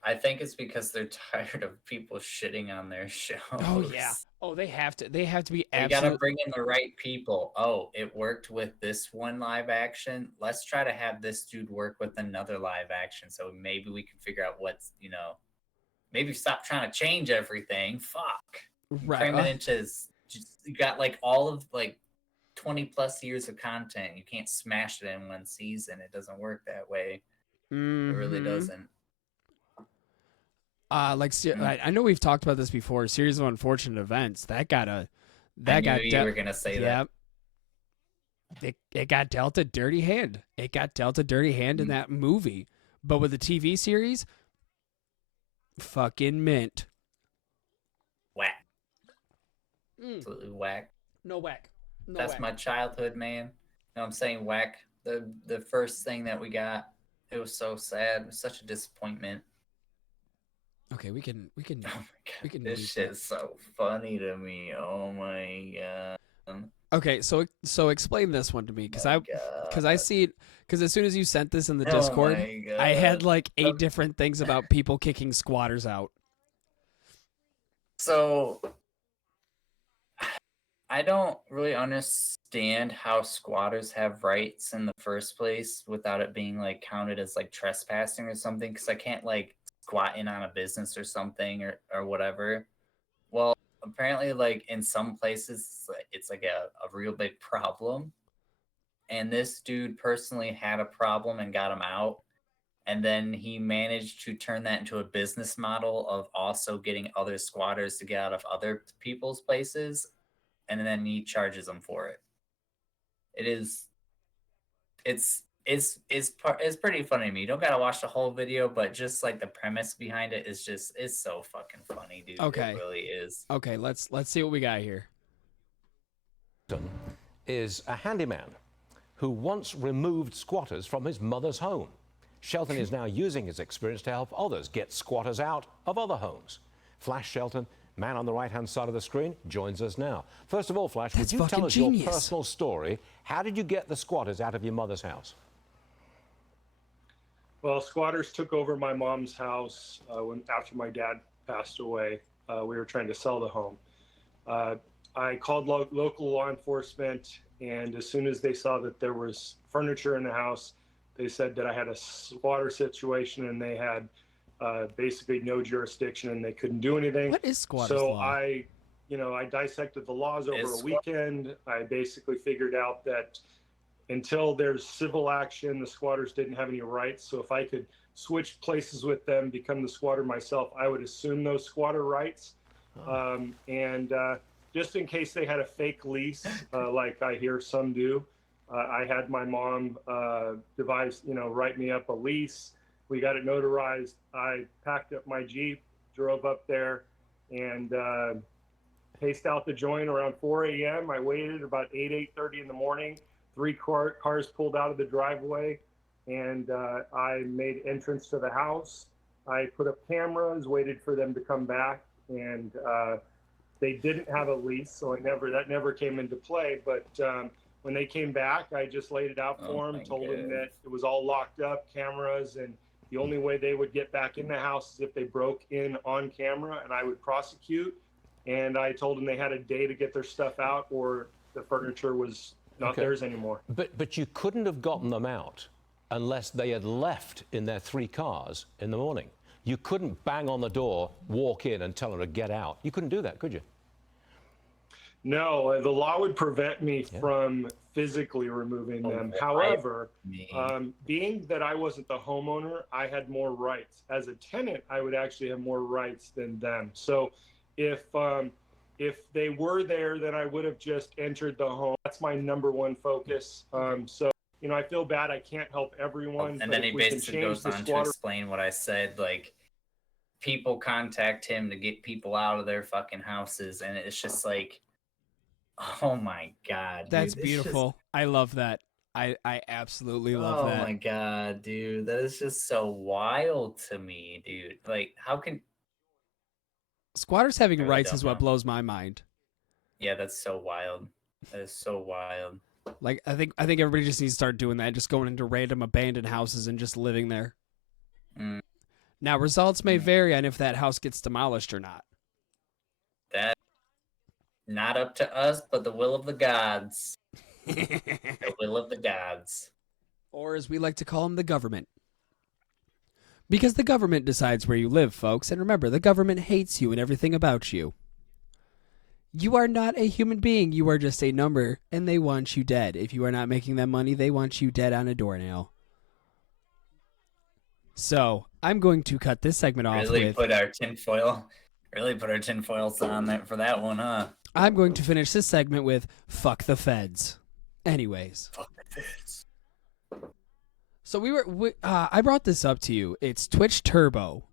I think it's because they're tired of people shitting on their shows. Oh yeah. Oh, they have to. They have to be. You gotta bring in the right people. Oh, it worked with this one live action. Let's try to have this dude work with another live action. So maybe we can figure out what's maybe stop trying to change everything. Fuck. Right. Frame it into. You got like all of like 20 plus years of content. You can't smash it in one season. It doesn't work that way. Mm-hmm. It really doesn't. I know we've talked about this before. Series of Unfortunate Events. You were gonna say that. It got dealt a dirty hand. It got dealt a dirty hand in that movie. But with the TV series, fucking mint. Whack. Absolutely whack. No whack. No That's whack. my childhood, man. I'm saying whack. The first thing that we got, it was so sad. It was such a disappointment. Okay, we can. Oh my God, this shit's so funny to me. Oh my God. Okay, so explain this one to me, because I see it, because as soon as you sent this in the Discord, I had like 8 different things about people kicking squatters out. So I don't really understand how squatters have rights in the first place without it being like counted as like trespassing or something, because I can't like squat in on a business or something or whatever. Well, apparently like in some places it's like a real big problem, and this dude personally had a problem and got him out, and then he managed to turn that into a business model of also getting other squatters to get out of other people's places, and then he charges them for it. It's pretty funny to me. You don't gotta watch the whole video, but just like the premise behind it is it's so fucking funny, dude. Okay. It really is. Okay, let's see what we got here. Is a handyman who once removed squatters from his mother's home. Shelton is now using his experience to help others get squatters out of other homes. Flash Shelton, man on the right-hand side of the screen, joins us now. First of all, Flash, would you tell us your personal story? How did you get the squatters out of your mother's house? Well, squatters took over my mom's house after my dad passed away. We were trying to sell the home. I called local law enforcement, and as soon as they saw that there was furniture in the house, they said that I had a squatter situation and they had basically no jurisdiction and they couldn't do anything. What is squatter's law? So I dissected the laws over a weekend. I basically figured out that until there's civil action, the squatters didn't have any rights. So if I could switch places with them, become the squatter myself, I would assume those squatter rights. Just in case they had a fake lease, like I hear some do, I had my mom write me up a lease. We got it notarized. I packed up my Jeep, drove up there, and paced out the joint around 4 a.m. I waited about 8:30 in the morning 3 cars pulled out of the driveway, and I made entrance to the house. I put up cameras, waited for them to come back, and they didn't have a lease, so that never came into play. But when they came back, I just laid it out for them, told them that it was all locked up, cameras, and the only way they would get back in the house is if they broke in on camera, and I would prosecute. And I told them they had a day to get their stuff out, or the furniture was not theirs anymore. But you couldn't have gotten them out unless they had left in their 3 cars in the morning. You couldn't bang on the door, walk in, and tell them to get out. You couldn't do that, could you? No, the law would prevent me from physically removing them. However, being that I wasn't the homeowner, I had more rights. As a tenant, I would actually have more rights than them. So if they were there, then I would have just entered the home. That's my #1 focus. So, you know, I feel bad I can't help everyone. And then he basically goes on to explain what I said, like, people contact him to get people out of their fucking houses, and it's just like, oh my God, that's beautiful. I love that. I absolutely love that. Oh my God, dude, that is just so wild to me, dude. Like, how can squatters having rights is what blows my mind. Yeah, that's so wild. That is so wild. Like, I think everybody just needs to start doing that, just going into random abandoned houses and just living there. Now, results may vary on if that house gets demolished or not. That not up to us, but the will of the gods. The will of the gods. Or as we like to call them, the government. Because the government decides where you live, folks. And remember, the government hates you and everything about you. You are not a human being. You are just a number, and they want you dead. If you are not making them money, they want you dead on a doornail. So, I'm going to cut this segment off Really put our tinfoils on there for that one, huh? I'm going to finish this segment with fuck the feds. Anyways. Fuck the feds. So I brought this up to you. It's Twitch Turbo,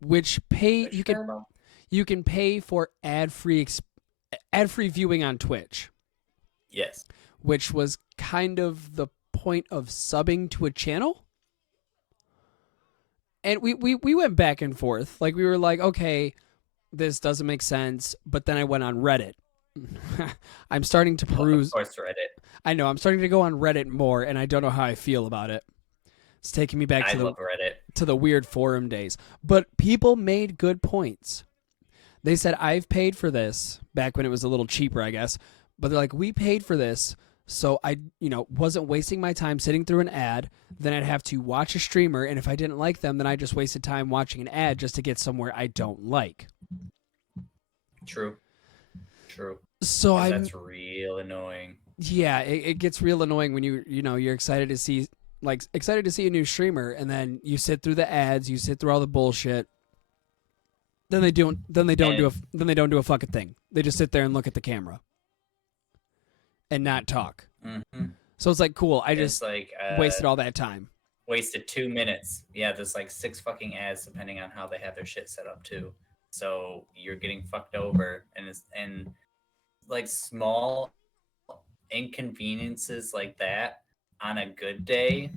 which you can pay for ad-free viewing on Twitch. Yes. Which was kind of the point of subbing to a channel. And we went back and forth. Like, we were like, okay, this doesn't make sense. But then I went on Reddit. I'm starting to peruse. Of course, Reddit. I know. I'm starting to go on Reddit more, and I don't know how I feel about it. It's taking me back to the weird forum days. But people made good points. They said, I've paid for this, back when it was a little cheaper, I guess. But they're like, we paid for this, so I wasn't wasting my time sitting through an ad. Then I'd have to watch a streamer, and if I didn't like them, then I just wasted time watching an ad just to get somewhere I don't like. True. So that's real annoying. Yeah, it gets real annoying when you're excited to see a new streamer, and then you sit through the ads, you sit through all the bullshit. Then they don't do a fucking thing. They just sit there and look at the camera and not talk. Mm-hmm. So it's like, cool. I just wasted all that time. Wasted 2 minutes. Yeah, there's like 6 fucking ads depending on how they have their shit set up too. So you're getting fucked over, and like small inconveniences like that on a good day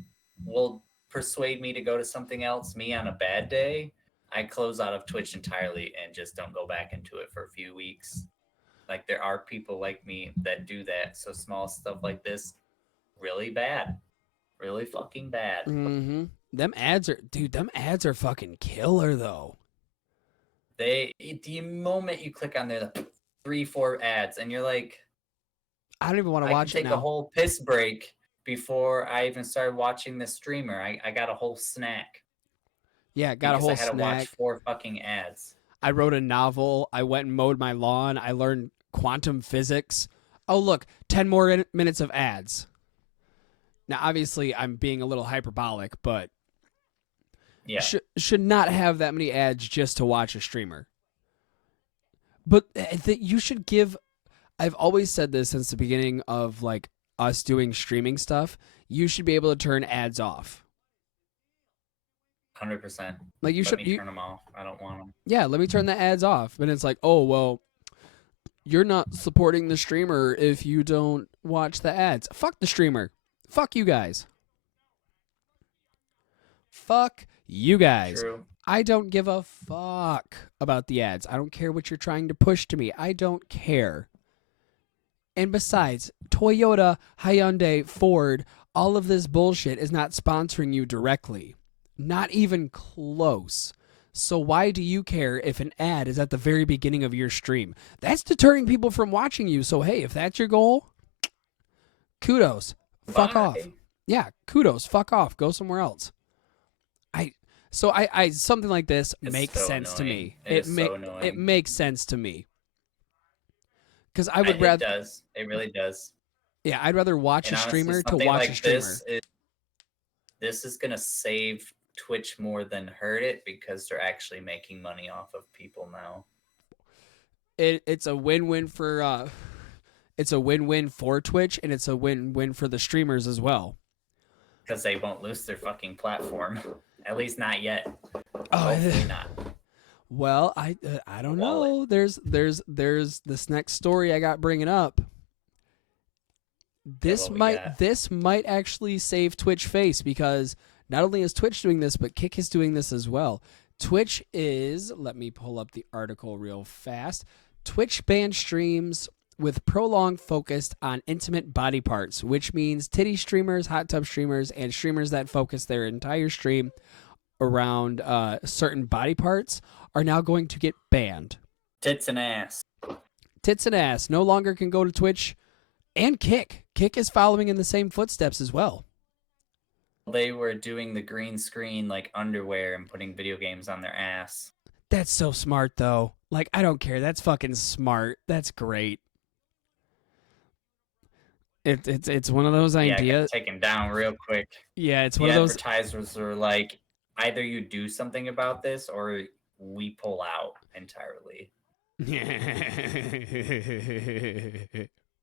will persuade me to go to something else. Me on a bad day, I close out of Twitch entirely and just don't go back into it for a few weeks. Like, there are people like me that do that. So small stuff like this, really bad. Really fucking bad. Mm-hmm. Them ads are fucking killer, though. The moment you click on there, the 3-4 ads, and you're like, I don't even want to watch it now. Take a whole piss break before I even started watching this streamer. I got a whole snack. Yeah, got a whole snack. I had to watch 4 fucking ads. I wrote a novel. I went and mowed my lawn. I learned quantum physics. Oh, look, 10 more minutes of ads. Now, obviously, I'm being a little hyperbolic, but yeah, should not have that many ads just to watch a streamer. But you should give... I've always said this since the beginning of like us doing streaming stuff. You should be able to turn ads off. 100%. Like, you should turn them off. I don't want them. Yeah, let me turn the ads off. And it's like, oh well, you're not supporting the streamer if you don't watch the ads. Fuck the streamer. Fuck you guys. Fuck you guys. True. I don't give a fuck about the ads. I don't care what you're trying to push to me. I don't care. And besides, Toyota, Hyundai, Ford, all of this bullshit is not sponsoring you directly. Not even close. So why do you care if an ad is at the very beginning of your stream? That's deterring people from watching you. So hey, if that's your goal, kudos. Fuck off. Yeah, kudos. Fuck off. Go somewhere else. I something like this makes sense to me. It makes sense to me. Because I would rather. It does. It really does. Yeah, I'd rather watch a streamer to watch a streamer. This is gonna save Twitch more than hurt it because they're actually making money off of people now. It's a win-win for Twitch, and it's a win-win for the streamers as well. Because they won't lose their fucking platform. At least not yet. Oh, hopefully not. Well, I don't know. There's this next story I got bringing up. This might actually save Twitch face, because not only is Twitch doing this, but Kick is doing this as well. Twitch is, let me pull up the article real fast. Twitch banned streams with prolonged focus on intimate body parts, which means titty streamers, hot tub streamers, and streamers that focus their entire stream around certain body parts are now going to get banned. Tits and ass. Tits and ass no longer can go to Twitch, and Kick. Kick is following in the same footsteps as well. They were doing the green screen like underwear and putting video games on their ass. That's so smart, though. Like, I don't care. That's fucking smart. That's great. It's one of those ideas. Yeah, taken down real quick. Yeah, it's one of those. Advertisers are like, either you do something about this or we pull out entirely.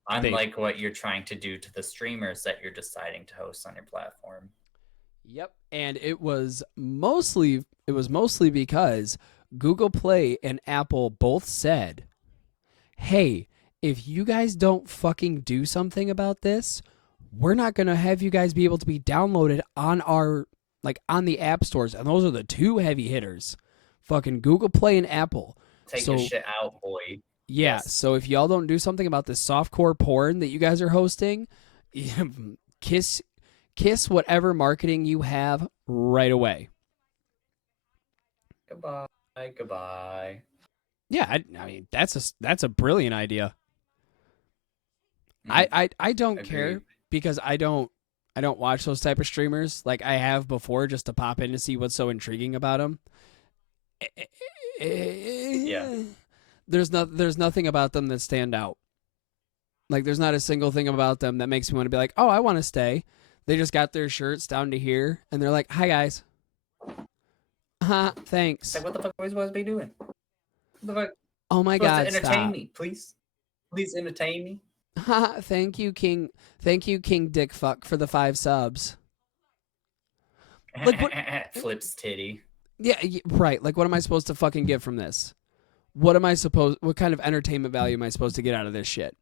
Unlike what you're trying to do to the streamers that you're deciding to host on your platform. Yep, and it was mostly because Google Play and Apple both said, "Hey, if you guys don't fucking do something about this, we're not going to have you guys be able to be downloaded on on the app stores." And those are the two heavy hitters. Fucking Google Play and Apple. Take your shit out, boy. Yeah, yes. So if y'all don't do something about this softcore porn that you guys are hosting, kiss whatever marketing you have right away. Goodbye. Yeah, I mean that's a brilliant idea. I don't care because I don't watch those type of streamers like I have before, just to pop in to see what's so intriguing about them. Yeah. There's nothing about them that stand out. Like, there's not a single thing about them that makes me want to be like, oh, I want to stay. They just got their shirts down to here, and they're like, hi, guys. Thanks. Like, what the fuck are we supposed to be doing? What the fuck? Oh, my God, entertain me, please. Please entertain me. Thank you, King. Thank you, King Dick Fuck, for the 5 subs. Like, what? Flips titty. Yeah, right. Like, what am I supposed to fucking get from this? What kind of entertainment value am I supposed to get out of this shit?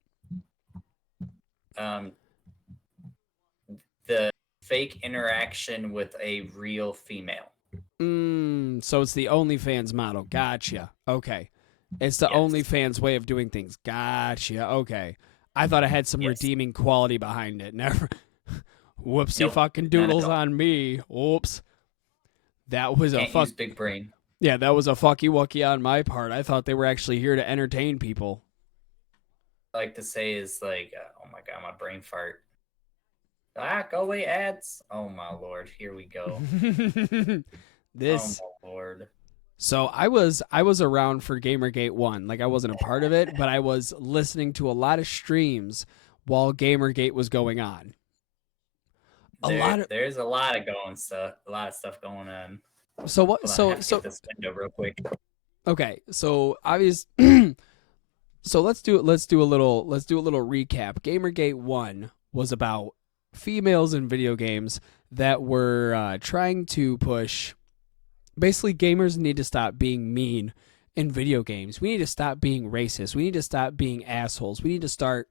The fake interaction with a real female. So it's the OnlyFans model. Gotcha. Okay. It's the OnlyFans way of doing things. Gotcha. Okay. I thought it had some redeeming quality behind it. Never. Whoopsie fucking doodles on me. Oops. That was Can't use big brain. Yeah, that was a fucky wucky on my part. I thought they were actually here to entertain people. I like to say is like, oh my God, my brain fart. Go away, ads. Oh my Lord, here we go. Oh my Lord. So I was around for Gamergate 1. Like, I wasn't a part of it, but I was listening to a lot of streams while Gamergate was going on. There's a lot of stuff going on. So what? Hold on, I have to get this window real quick. Okay, so so let's do a little recap. Gamergate 1 was about females in video games that were trying to push. Basically, gamers need to stop being mean in video games. We need to stop being racist. We need to stop being assholes. We need to start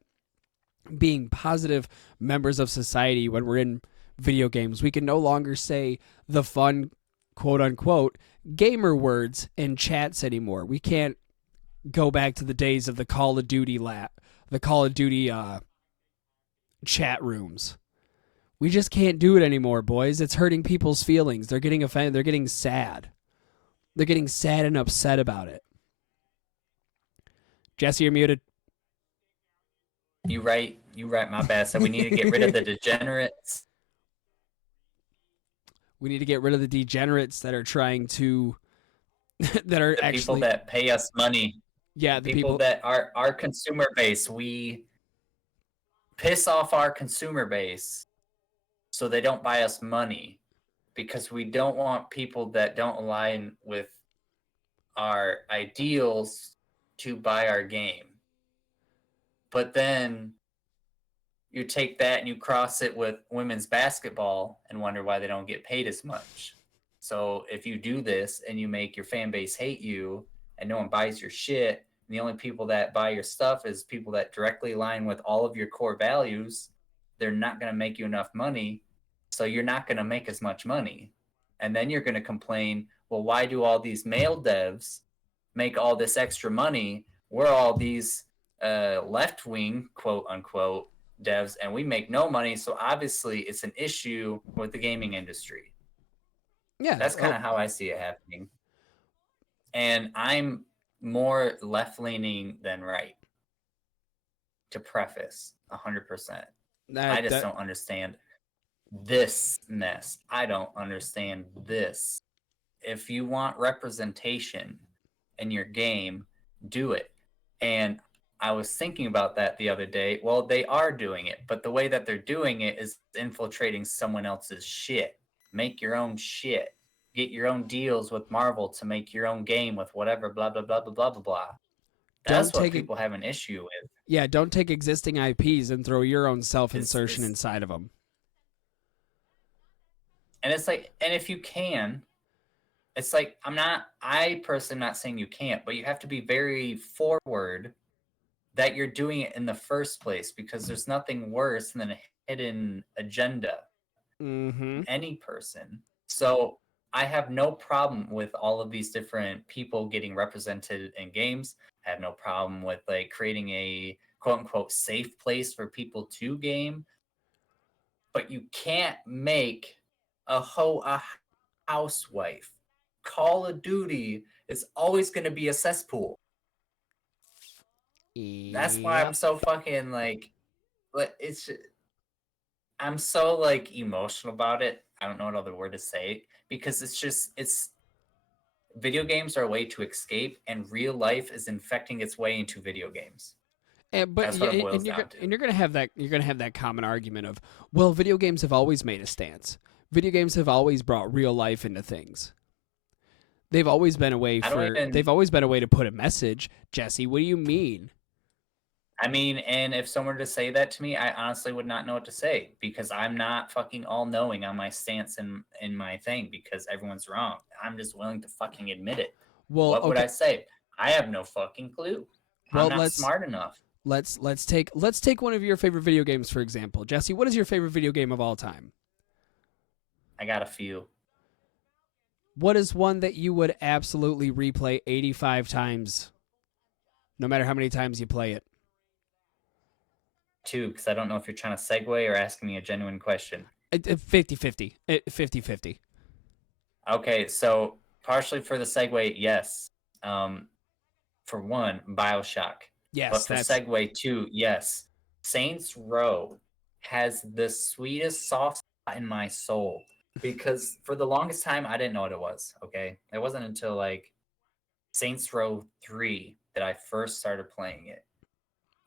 being positive members of society when we're in video games. We can no longer say the fun, quote unquote, gamer words in chats anymore. We can't go back to the days of the Call of Duty chat rooms. We just can't do it anymore, boys. It's hurting people's feelings. They're getting offended. They're getting sad. They're getting sad and upset about it. Jesse, you're muted. You right. My bad. So we need to get rid of the degenerates. We need to get rid of the degenerates that are trying to, that are The actually people that pay us money. Yeah, the people that are our consumer base. We piss off our consumer base so they don't buy us money, because we don't want people that don't align with our ideals to buy our game. But then you take that and you cross it with women's basketball and wonder why they don't get paid as much. So if you do this and you make your fan base hate you and no one buys your shit, and the only people that buy your stuff is people that directly align with all of your core values, they're not going to make you enough money. So you're not going to make as much money. And then you're going to complain, well, why do all these male devs make all this extra money? We're all these left-wing, quote unquote, devs, and we make no money. So obviously it's an issue with the gaming industry. Yeah, that's kind of how I see it happening. And I'm more left-leaning than right, to preface 100%. I just don't understand this mess. I don't understand this. If you want representation in your game, do it. And I was thinking about that the other day. Well, they are doing it, but the way that they're doing it is infiltrating someone else's shit. Make your own shit. Get your own deals with Marvel to make your own game with whatever, blah, blah, blah, blah, blah, blah, blah. That's what people have an issue with. Yeah, don't take existing IPs and throw your own self-insertion inside of them. And it's like, and if you can, it's like, I personally am not saying you can't, but you have to be very forward that you're doing it in the first place, because there's nothing worse than a hidden agenda. Any person. So I have no problem with all of these different people getting represented in games. I have no problem with like creating a quote unquote safe place for people to game. But you can't make a housewife. Call of Duty is always going to be a cesspool. That's why I'm so fucking like I'm so like emotional about it. I don't know what other word to say, because it's video games are a way to escape, and real life is infecting its way into video games. But that's what it boils down to. And you're gonna have that common argument of, well, video games have always made a stance. Video games have always brought real life into things. They've always been a way to put a message. Jesse, what do you mean? I mean, and if someone were to say that to me, I honestly would not know what to say, because I'm not fucking all-knowing on my stance in my thing, because everyone's wrong. I'm just willing to fucking admit it. Well, what would I say? I have no fucking clue. I'm not smart enough. Let's take one of your favorite video games, for example. Jesse, what is your favorite video game of all time? I got a few. What is one that you would absolutely replay 85 times, no matter how many times you play it? 2, because I don't know if you're trying to segue or asking me a genuine question. 50-50. 50-50. Okay, so partially for the segue, yes. For one, BioShock. Yes. But for segue 2, yes. Saints Row has the sweetest soft spot in my soul, because for the longest time, I didn't know what it was, okay? It wasn't until like Saints Row 3 that I first started playing it.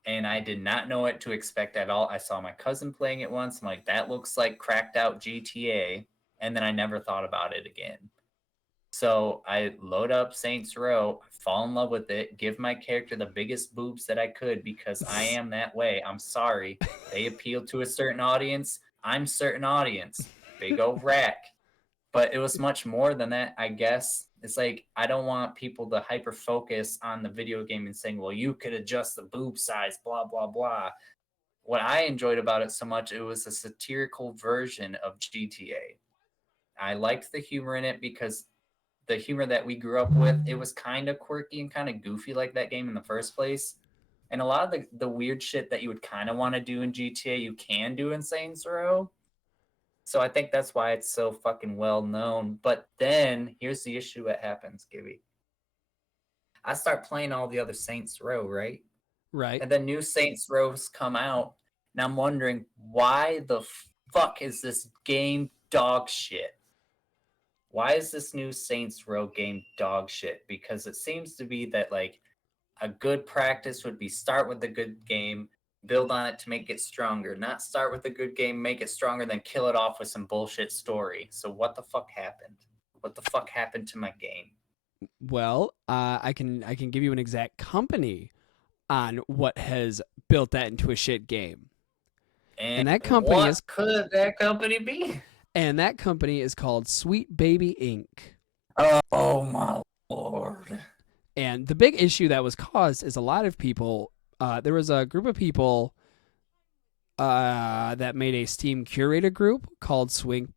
And I did not know what to expect at all. I saw my cousin playing it once. I'm like, that looks like cracked out GTA. And then I never thought about it again. So I load up Saints Row, fall in love with it, give my character the biggest boobs that I could, because I am that way. I'm sorry. They appeal to a certain audience. I'm certain audience. Big old rack. But it was much more than that, I guess. It's like, I don't want people to hyper focus on the video game and saying, well, you could adjust the boob size, blah, blah, blah. What I enjoyed about it so much, it was a satirical version of GTA. I liked the humor in it because the humor that we grew up with, it was kind of quirky and kind of goofy like that game in the first place. And a lot of the weird shit that you would kind of want to do in GTA, you can do in Saints Row. So I think that's why it's so fucking well known. But then here's the issue that happens, Gibby. I start playing all the other Saints Row, right? Right. And then new Saints Rows come out, and I'm wondering, why the fuck is this game dog shit? Why is this new Saints Row game dog shit? Because it seems to be that, like, a good practice would be start with a good game, build on it to make it stronger, not start with a good game, make it stronger, then kill it off with some bullshit story. So what the fuck happened? What the fuck happened to my game? Well, I can give you an exact company on what has built that into a shit game. And that company what could that company be? And that company is called Sweet Baby Inc. Oh my lord. And the big issue that was caused is a lot of people, there was a group of people that made a Steam curated group called Sweet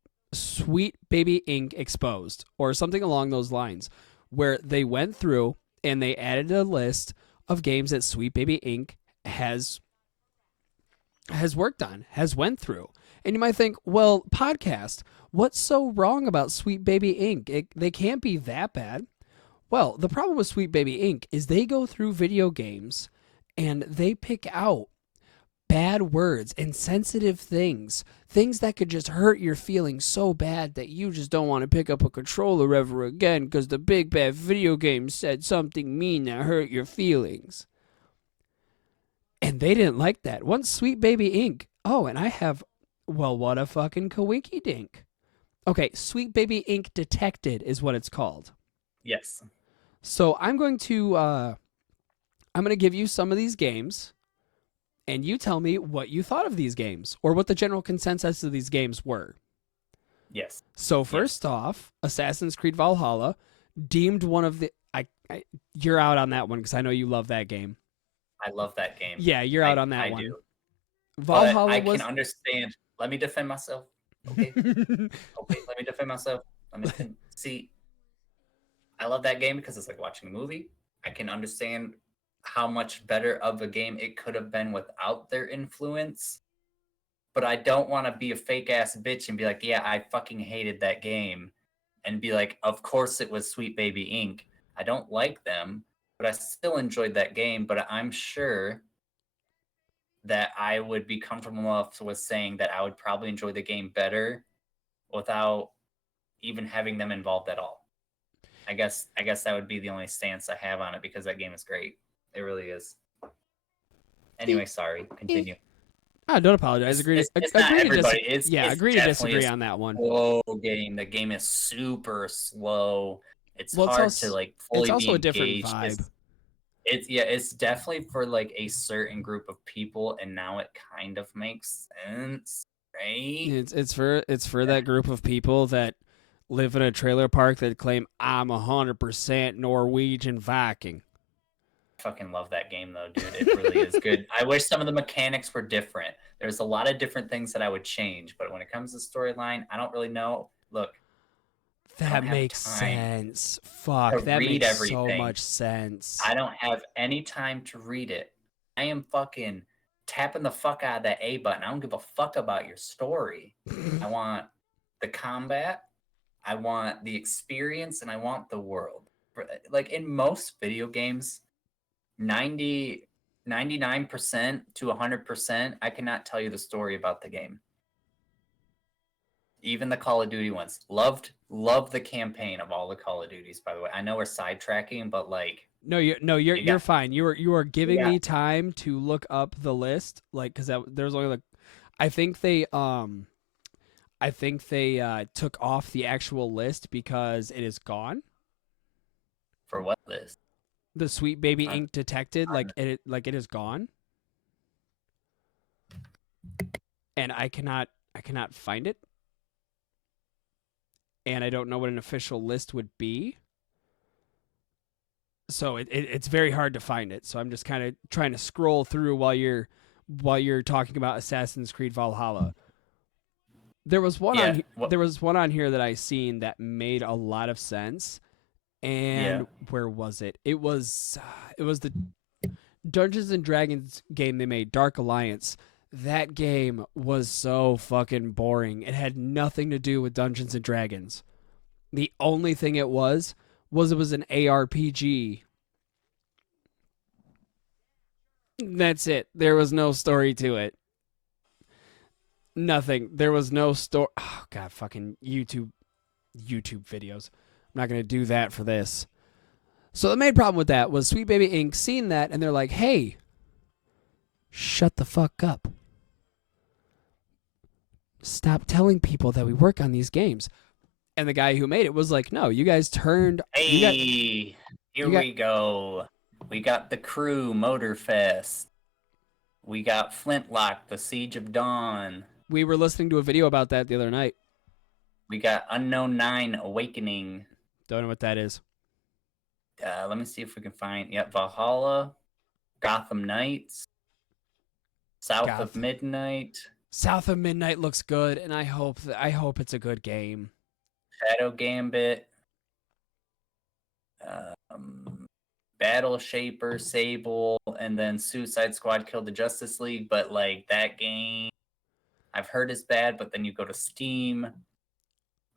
Baby Inc. Exposed, or something along those lines, where they went through and they added a list of games that Sweet Baby Inc. has worked on, has went through. And you might think, well, podcast, what's so wrong about Sweet Baby Inc.? They can't be that bad. Well, the problem with Sweet Baby Inc. is they go through video games and they pick out bad words and sensitive things that could just hurt your feelings so bad that you just don't want to pick up a controller ever again because the big bad video game said something mean that hurt your feelings. And they didn't like that. Once Sweet Baby Inc. Oh, and I have, well, what a fucking kawiki dink. Okay, Sweet Baby Inc. Detected is what it's called. Yes. So I'm going to give you some of these games, and you tell me what you thought of these games, or what the general consensus of these games were. Yes. So first off, Assassin's Creed Valhalla, deemed one of the... you're out on that one, because I know you love that game. I love that game. Yeah, you're out on that one. I do. Valhalla but I was... can understand. Let me defend myself. Okay. Okay, let me defend myself. See, I love that game because it's like watching a movie. I can understand how much better of a game it could have been without their influence. But I don't want to be a fake ass bitch and be like, yeah, I fucking hated that game. And be like, of course it was Sweet Baby Inc. I don't like them, but I still enjoyed that game. But I'm sure that I would be comfortable enough with saying that I would probably enjoy the game better without even having them involved at all. I guess that would be the only stance I have on it because that game is great. It really is. Anyway, sorry. Continue. Don't apologize. It's not everybody. It's agree to disagree on that one. Slow game. The game is super slow. It's hard also, to like fully It's also be a different engaged. vibe. It's definitely for like a certain group of people, and now it kind of makes sense, right? It's for that group of people that live in a trailer park that claim I'm 100% Norwegian Viking. I fucking love that game though, dude. It really is good. I wish some of the mechanics were different. There's a lot of different things that I would change, but when it comes to storyline, I don't really know. Look, that makes sense. Fuck, that makes so much sense. I don't have any time to read it. I am fucking tapping the fuck out of that A button. I don't give a fuck about your story. I want the combat, I want the experience, and I want the world. Like in most video games, 99% to 100%, I cannot tell you the story about the game. Even the Call of Duty ones. Loved the campaign of all the Call of Duties, by the way. I know we're sidetracking, but like you're fine. You are giving me time to look up the list, like, because there's only like, I think they took off the actual list because it is gone. For what list? The Sweet Baby Inc. Detected, it is gone, and I cannot find it. and I don't know what an official list would be. So it's very hard to find it. So I'm just kind of trying to scroll through while you're talking about Assassin's Creed Valhalla. There was one on here that I seen that made a lot of sense. And where was it? It was the Dungeons and Dragons game they made, Dark Alliance. That game was so fucking boring. It had nothing to do with Dungeons and Dragons. The only thing it was an ARPG. That's it. There was no story to it. Nothing. There was no story. Oh, God, fucking YouTube videos. I'm not going to do that for this. So the main problem with that was Sweet Baby Inc. seen that, and they're like, hey, shut the fuck up. Stop telling people that we work on these games. And the guy who made it was like, no, you guys turned... Hey, here we go. We got The Crew, Motorfest. We got Flintlock, The Siege of Dawn. We were listening to a video about that the other night. We got Unknown 9, Awakening. Don't know what that is. Let me see if we can find... Yep, Valhalla, Gotham Knights, South of Midnight. South of Midnight looks good, and I hope it's a good game. Shadow Gambit, Battle Shaper, Sable, and then Suicide Squad killed the Justice League. But like that game, I've heard is bad. But then you go to Steam,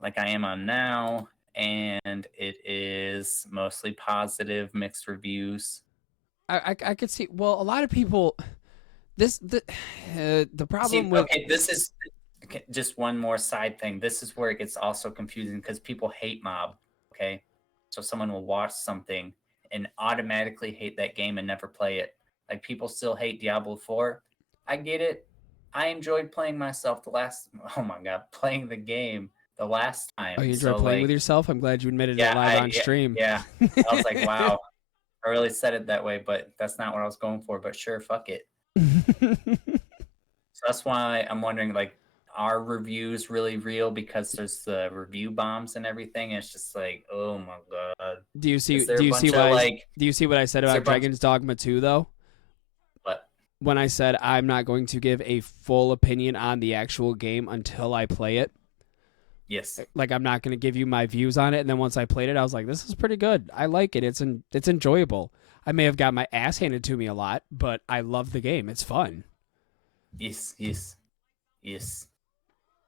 like I am on now, and it is mostly positive, mixed reviews. I could see. Well, a lot of people. The problem with this is. Okay, just one more side thing. This is where it gets also confusing because people hate mob. Okay, so someone will watch something and automatically hate that game and never play it. Like people still hate Diablo 4. I get it. I enjoyed playing myself playing the game the last time. Oh, you enjoyed playing with yourself? I'm glad you admitted it live on stream. Yeah, I was like, wow, I really said it that way, but that's not what I was going for. But sure, fuck it. So that's why I'm wondering, like, are reviews really real? Because there's the review bombs and everything. And it's just like, oh my god. Do you see what I said about Dragon's Dogma 2 though? What? When I said I'm not going to give a full opinion on the actual game until I play it. Yes. Like I'm not going to give you my views on it, and then once I played it, I was like, this is pretty good. I like it. It's enjoyable. I may have got my ass handed to me a lot, but I love the game. It's fun. Yes.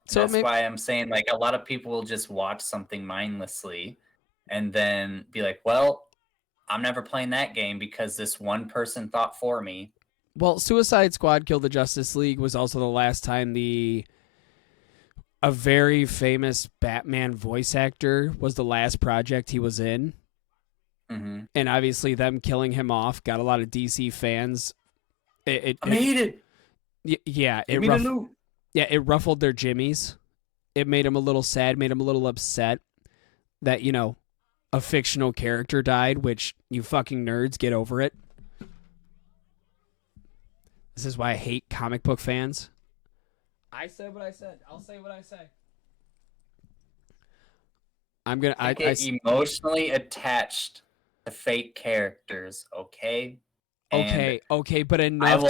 So that's why I'm saying, like, a lot of people will just watch something mindlessly and then be like, well, I'm never playing that game because this one person thought for me. Well, Suicide Squad Killed the Justice League was also the last time a very famous Batman voice actor was the last project he was in. Mm-hmm. And obviously them killing him off got a lot of DC fans. I hate it. Yeah, it ruffled their jimmies. It made them a little sad, made them a little upset that, a fictional character died, which you fucking nerds get over it. This is why I hate comic book fans. I said what I said. I'll say what I say. I get emotionally attached to fake characters, okay? Okay, but enough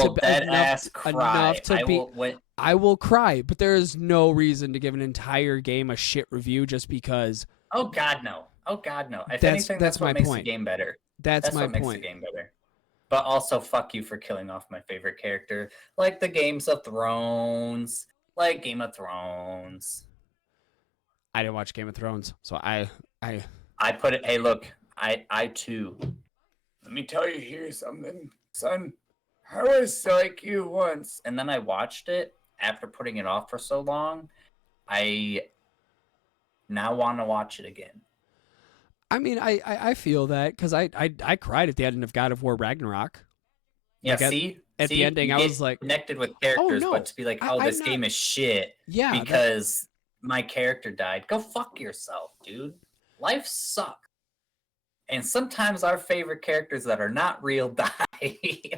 to be. I will cry, but there is no reason to give an entire game a shit review just because. Oh God, no! If anything, that's what makes the game better. That's my what makes point. the game better. But also, fuck you for killing off my favorite character, like the Games of Thrones, like Game of Thrones. I didn't watch Game of Thrones, so I put it. Hey, look, I too. Let me tell you here something, son. I was like you once. And then I watched it after putting it off for so long. I now want to watch it again. I mean, I feel that because I cried at the end of God of War Ragnarok. Yeah, like at the ending, I was like connected with characters, but to be like, this game is shit. Yeah, because my character died. Go fuck yourself, dude. Life sucks. And sometimes our favorite characters that are not real die.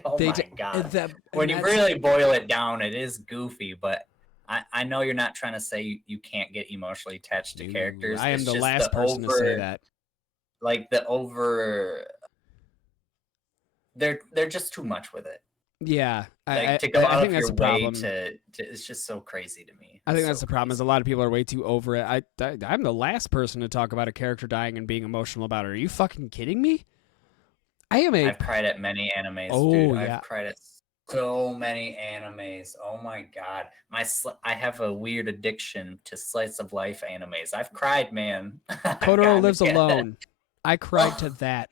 Oh my god. When you really boil it down, it is goofy, but I know you're not trying to say you can't get emotionally attached to characters. I am It's the just last person to say that. Like they're just too much with it. Yeah, Like to go out think of that's your the way problem. to it's just so crazy to me. I think It's that's so the problem. Is a lot of people are way too over it. I'm the last person to talk about a character dying and being emotional about it. Are you fucking kidding me? I've cried at many animes, dude. I've cried at so many animes. Oh my god, I have a weird addiction to slice of life animes. I've cried, man. Totoro Lives Alone. I cried to that.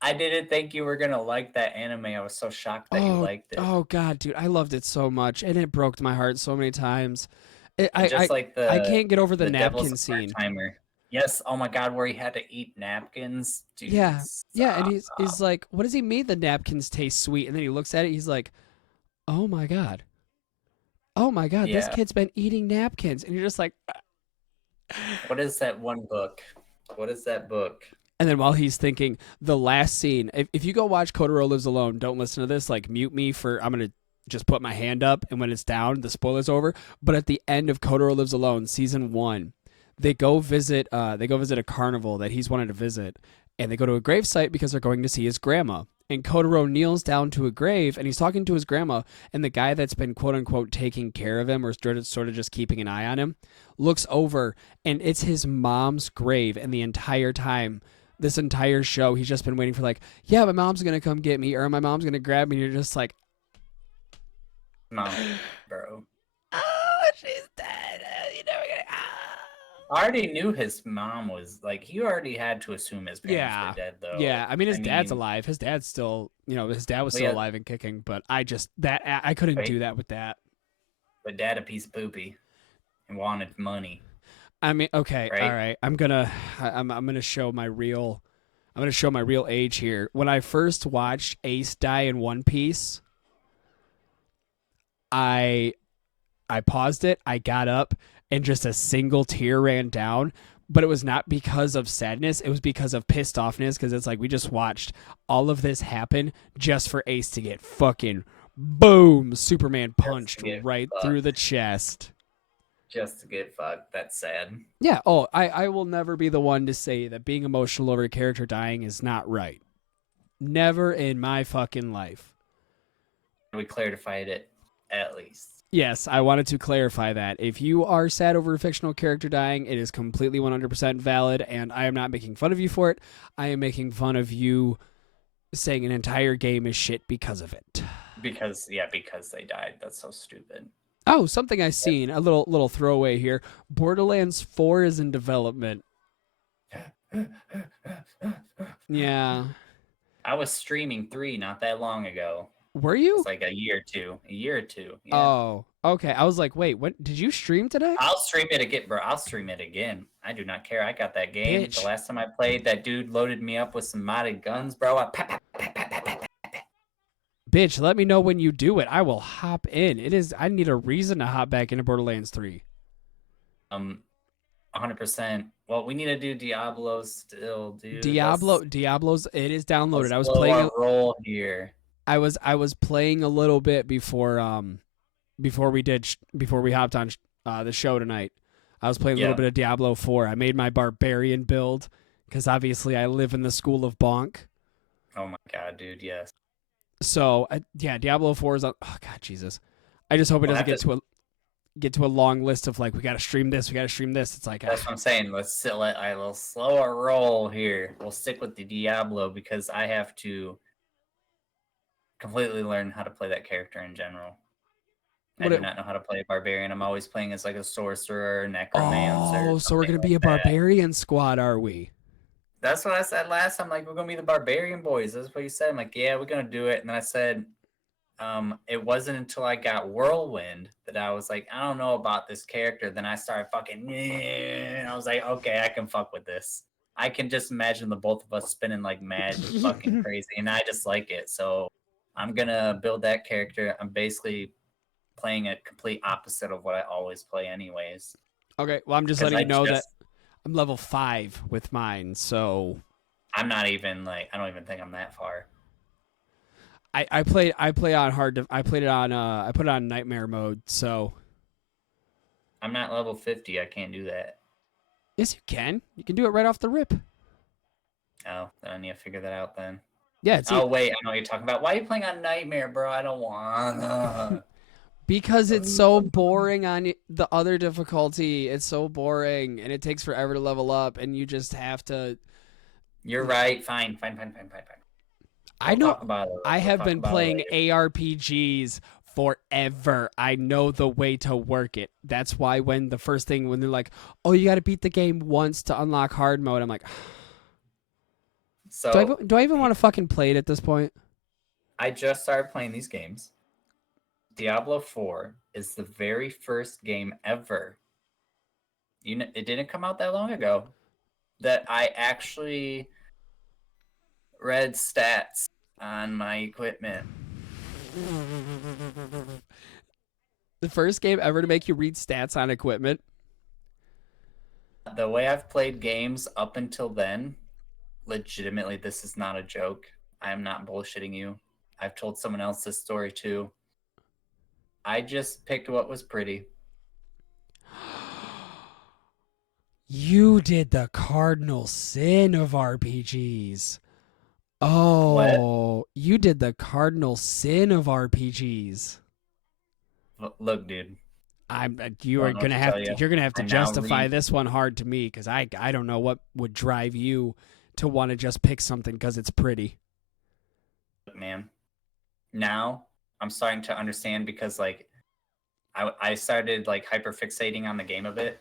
I didn't think you were gonna like that anime. I was so shocked that you liked it. Oh god, dude, I loved it so much, and it broke my heart so many times. I can't get over the napkin Devil's scene. Timer. Yes. Oh my god, where he had to eat napkins. Dude, Yeah, and he's like, what does he mean the napkins taste sweet? And then he looks at it, he's like, oh my god, this Yeah. kid's been eating napkins, and you're just like, What is that one book? What is that book? and then while he's thinking, the last scene, if you go watch Kotaro Lives Alone, don't listen to this, like mute me I'm gonna just put my hand up, and when it's down, the spoiler's over. But at the end of Kotaro Lives Alone, season 1, they go visit a carnival that he's wanted to visit, and they go to a gravesite because they're going to see his grandma. And Kotaro kneels down to a grave, and he's talking to his grandma, and the guy that's been quote-unquote taking care of him or sort of just keeping an eye on him looks over, and it's his mom's grave. And the entire time, this entire show, he's just been waiting for like, yeah, my mom's going to come get me, or my mom's going to grab me, and you're just like, Mom, bro. Oh, she's dead. You never gonna. I already knew his mom was like. He already had to assume his parents were dead, though. Yeah, I mean, his dad's alive. His dad's still, his dad was still alive and kicking. But I couldn't do that with that. But dad a piece of poopy, and wanted money. I mean, okay, right? all right. I'm gonna show my real age here. When I first watched Ace die in One Piece, I paused it, I got up, and just a single tear ran down. But it was not because of sadness, it was because of pissed offness, because it's like we just watched all of this happen just for Ace to get fucking boom, Superman punched right through the chest. Just to get fucked. That's sad. Yeah, I will never be the one to say that being emotional over a character dying is not right. Never in my fucking life. We clarified it. At least. Yes, I wanted to clarify that. If you are sad over a fictional character dying, it is completely 100% valid, and I am not making fun of you for it. I am making fun of you saying an entire game is shit because of it. Because they died. That's so stupid. Oh, something I've seen, a little throwaway here. Borderlands 4 is in development. Yeah. I was streaming 3 not that long ago. Were you? It's like a year or two. Yeah. Oh, okay. I was like, wait, what? Did you stream today? I'll stream it again, bro. I'll stream it again. I do not care. I got that game. Bitch. The last time I played, that dude loaded me up with some modded guns, bro. Bitch, let me know when you do it. I will hop in. I need a reason to hop back into Borderlands 3. 100%. Well, we need to do Diablos still, dude. Diablos, it is downloaded. I was slow playing our roll here. I was playing a little bit before we hopped on the show tonight. I was playing a little bit of Diablo 4. I made my barbarian build because obviously I live in the school of bonk. Oh my god, dude, yes. So Diablo 4 is on. Oh god, Jesus! I just hope it doesn't get to a long list of like we got to stream this. It's like that's what I'm saying. Let's slow our roll here. We'll stick with the Diablo because I have to completely learn how to play that character in general. I do not know how to play a barbarian. I'm always playing as like a sorcerer, necromancer. Oh, so we're gonna be a barbarian squad, are we? That's what I said last time. Like, we're gonna be the barbarian boys. That's what you said. I'm like, yeah, we're gonna do it. And then I said, it wasn't until I got Whirlwind that I was like, I don't know about this character. Then I started fucking, and I was like, okay, I can fuck with this. I can just imagine the both of us spinning like mad, fucking crazy, and I just like it. So I'm gonna build that character. I'm basically playing a complete opposite of what I always play, anyways. Okay, well, I'm just letting you know that I'm level 5 with mine, so I'm not even like I don't even think I'm that far. I put it on nightmare mode, so I'm not level 50. I can't do that. Yes, you can. You can do it right off the rip. Oh, then I need to figure that out then. Yeah, it's Oh, wait. I know what you're talking about. Why are you playing on Nightmare, bro? I don't want. because it's so boring on the other difficulty. It's so boring, and it takes forever to level up, and you just have to. You're right. Fine. I know. About it. I have been playing ARPGs forever. I know the way to work it. That's why when they're like, "Oh, you got to beat the game once to unlock hard mode," I'm like, so do I even want to fucking play it at this point? I just started playing these games. Diablo 4 is the very first game ever. It didn't come out that long ago that I actually read stats on my equipment. The first game ever to make you read stats on equipment. The way I've played games up until then, legitimately, this is not a joke. I am not bullshitting you. I've told someone else this story too. I just picked what was pretty. You did the cardinal sin of RPGs. Oh, What? You did the cardinal sin of RPGs. Look, dude. You're gonna have to justify this one hard to me because I don't know what would drive you to want to just pick something because it's pretty. Man, now I'm starting to understand because like I started like hyper fixating on the game a bit,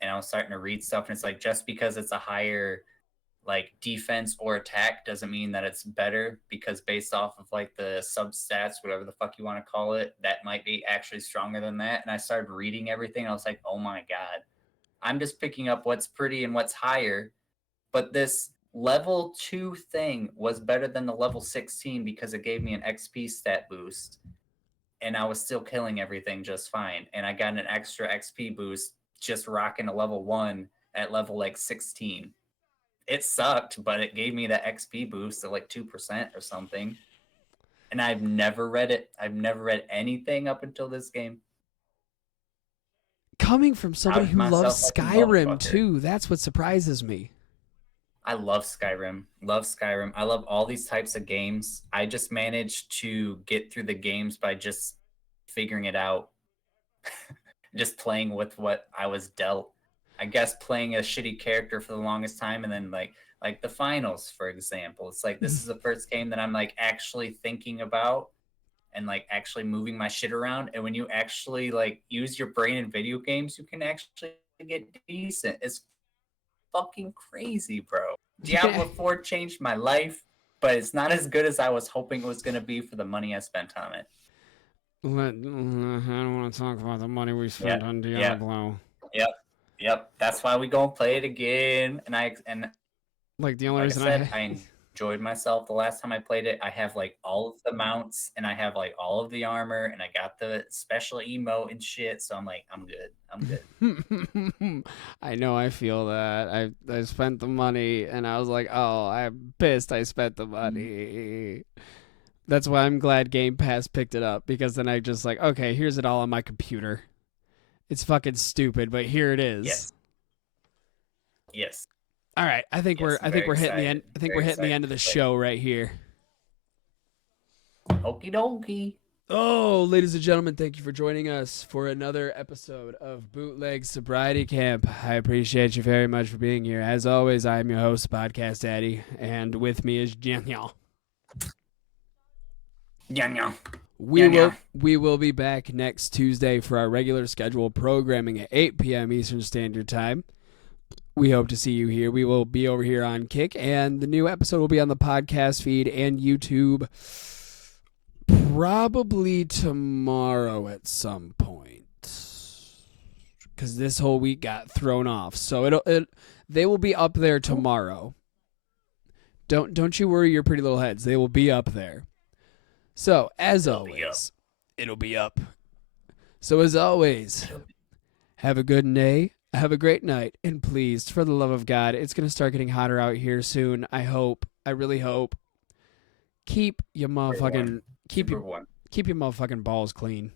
and I was starting to read stuff, and it's like just because it's a higher like defense or attack doesn't mean that it's better, because based off of like the substats, whatever the fuck you want to call it, that might be actually stronger than that. And I started reading everything, and I was like, oh my god, I'm just picking up what's pretty and what's higher. But this level 2 thing was better than the level 16 because it gave me an XP stat boost, and I was still killing everything just fine. And I got an extra XP boost just rocking a level 1 at level like 16. It sucked, but it gave me that XP boost of like 2% or something. And I've never read it. I've never read anything up until this game. Coming from somebody who loves Skyrim too, that's what surprises me. I love Skyrim. I love all these types of games. I just managed to get through the games by just figuring it out. Just playing with what I was dealt. I guess playing a shitty character for the longest time, and then like the finals, for example. It's like this is the first game that I'm like actually thinking about and like actually moving my shit around. And when you actually like use your brain in video games, you can actually get decent. It's fucking crazy, bro. Diablo 4 changed my life, but it's not as good as I was hoping it was going to be for the money I spent on it. I don't want to talk about the money we spent on Diablo. Yep. That's why we go and play it again. And like the only like reason I said, I enjoyed myself the last time I played it. I have like all of the mounts, and I have like all of the armor, and I got the special emote and shit. So I'm like, I'm good. I know, I feel that. I spent the money, and I was like, oh, I'm pissed I spent the money. That's why I'm glad Game Pass picked it up, because then I just like, okay, here's it all on my computer. It's fucking stupid, but here it is. Yes. All right, I think we're hitting the end. I think we're hitting the end of the show right here. Okie dokie. Oh, ladies and gentlemen, thank you for joining us for another episode of Bootleg Sobriety Camp. I appreciate you very much for being here. As always, I am your host, Podcast Daddy, and with me is Daniel. We will be back next Tuesday for our regular scheduled programming at 8 p.m. Eastern Standard Time. We hope to see you here. We will be over here on Kick, and the new episode will be on the podcast feed and YouTube probably tomorrow at some point, because this whole week got thrown off. So they will be up there tomorrow. Don't you worry your pretty little heads. They will be up there. So, as always, it'll be up. So, as always, have a good day, have a great night, and please, for the love of God, it's going to start getting hotter out here soon. I really hope. Keep your motherfucking balls clean.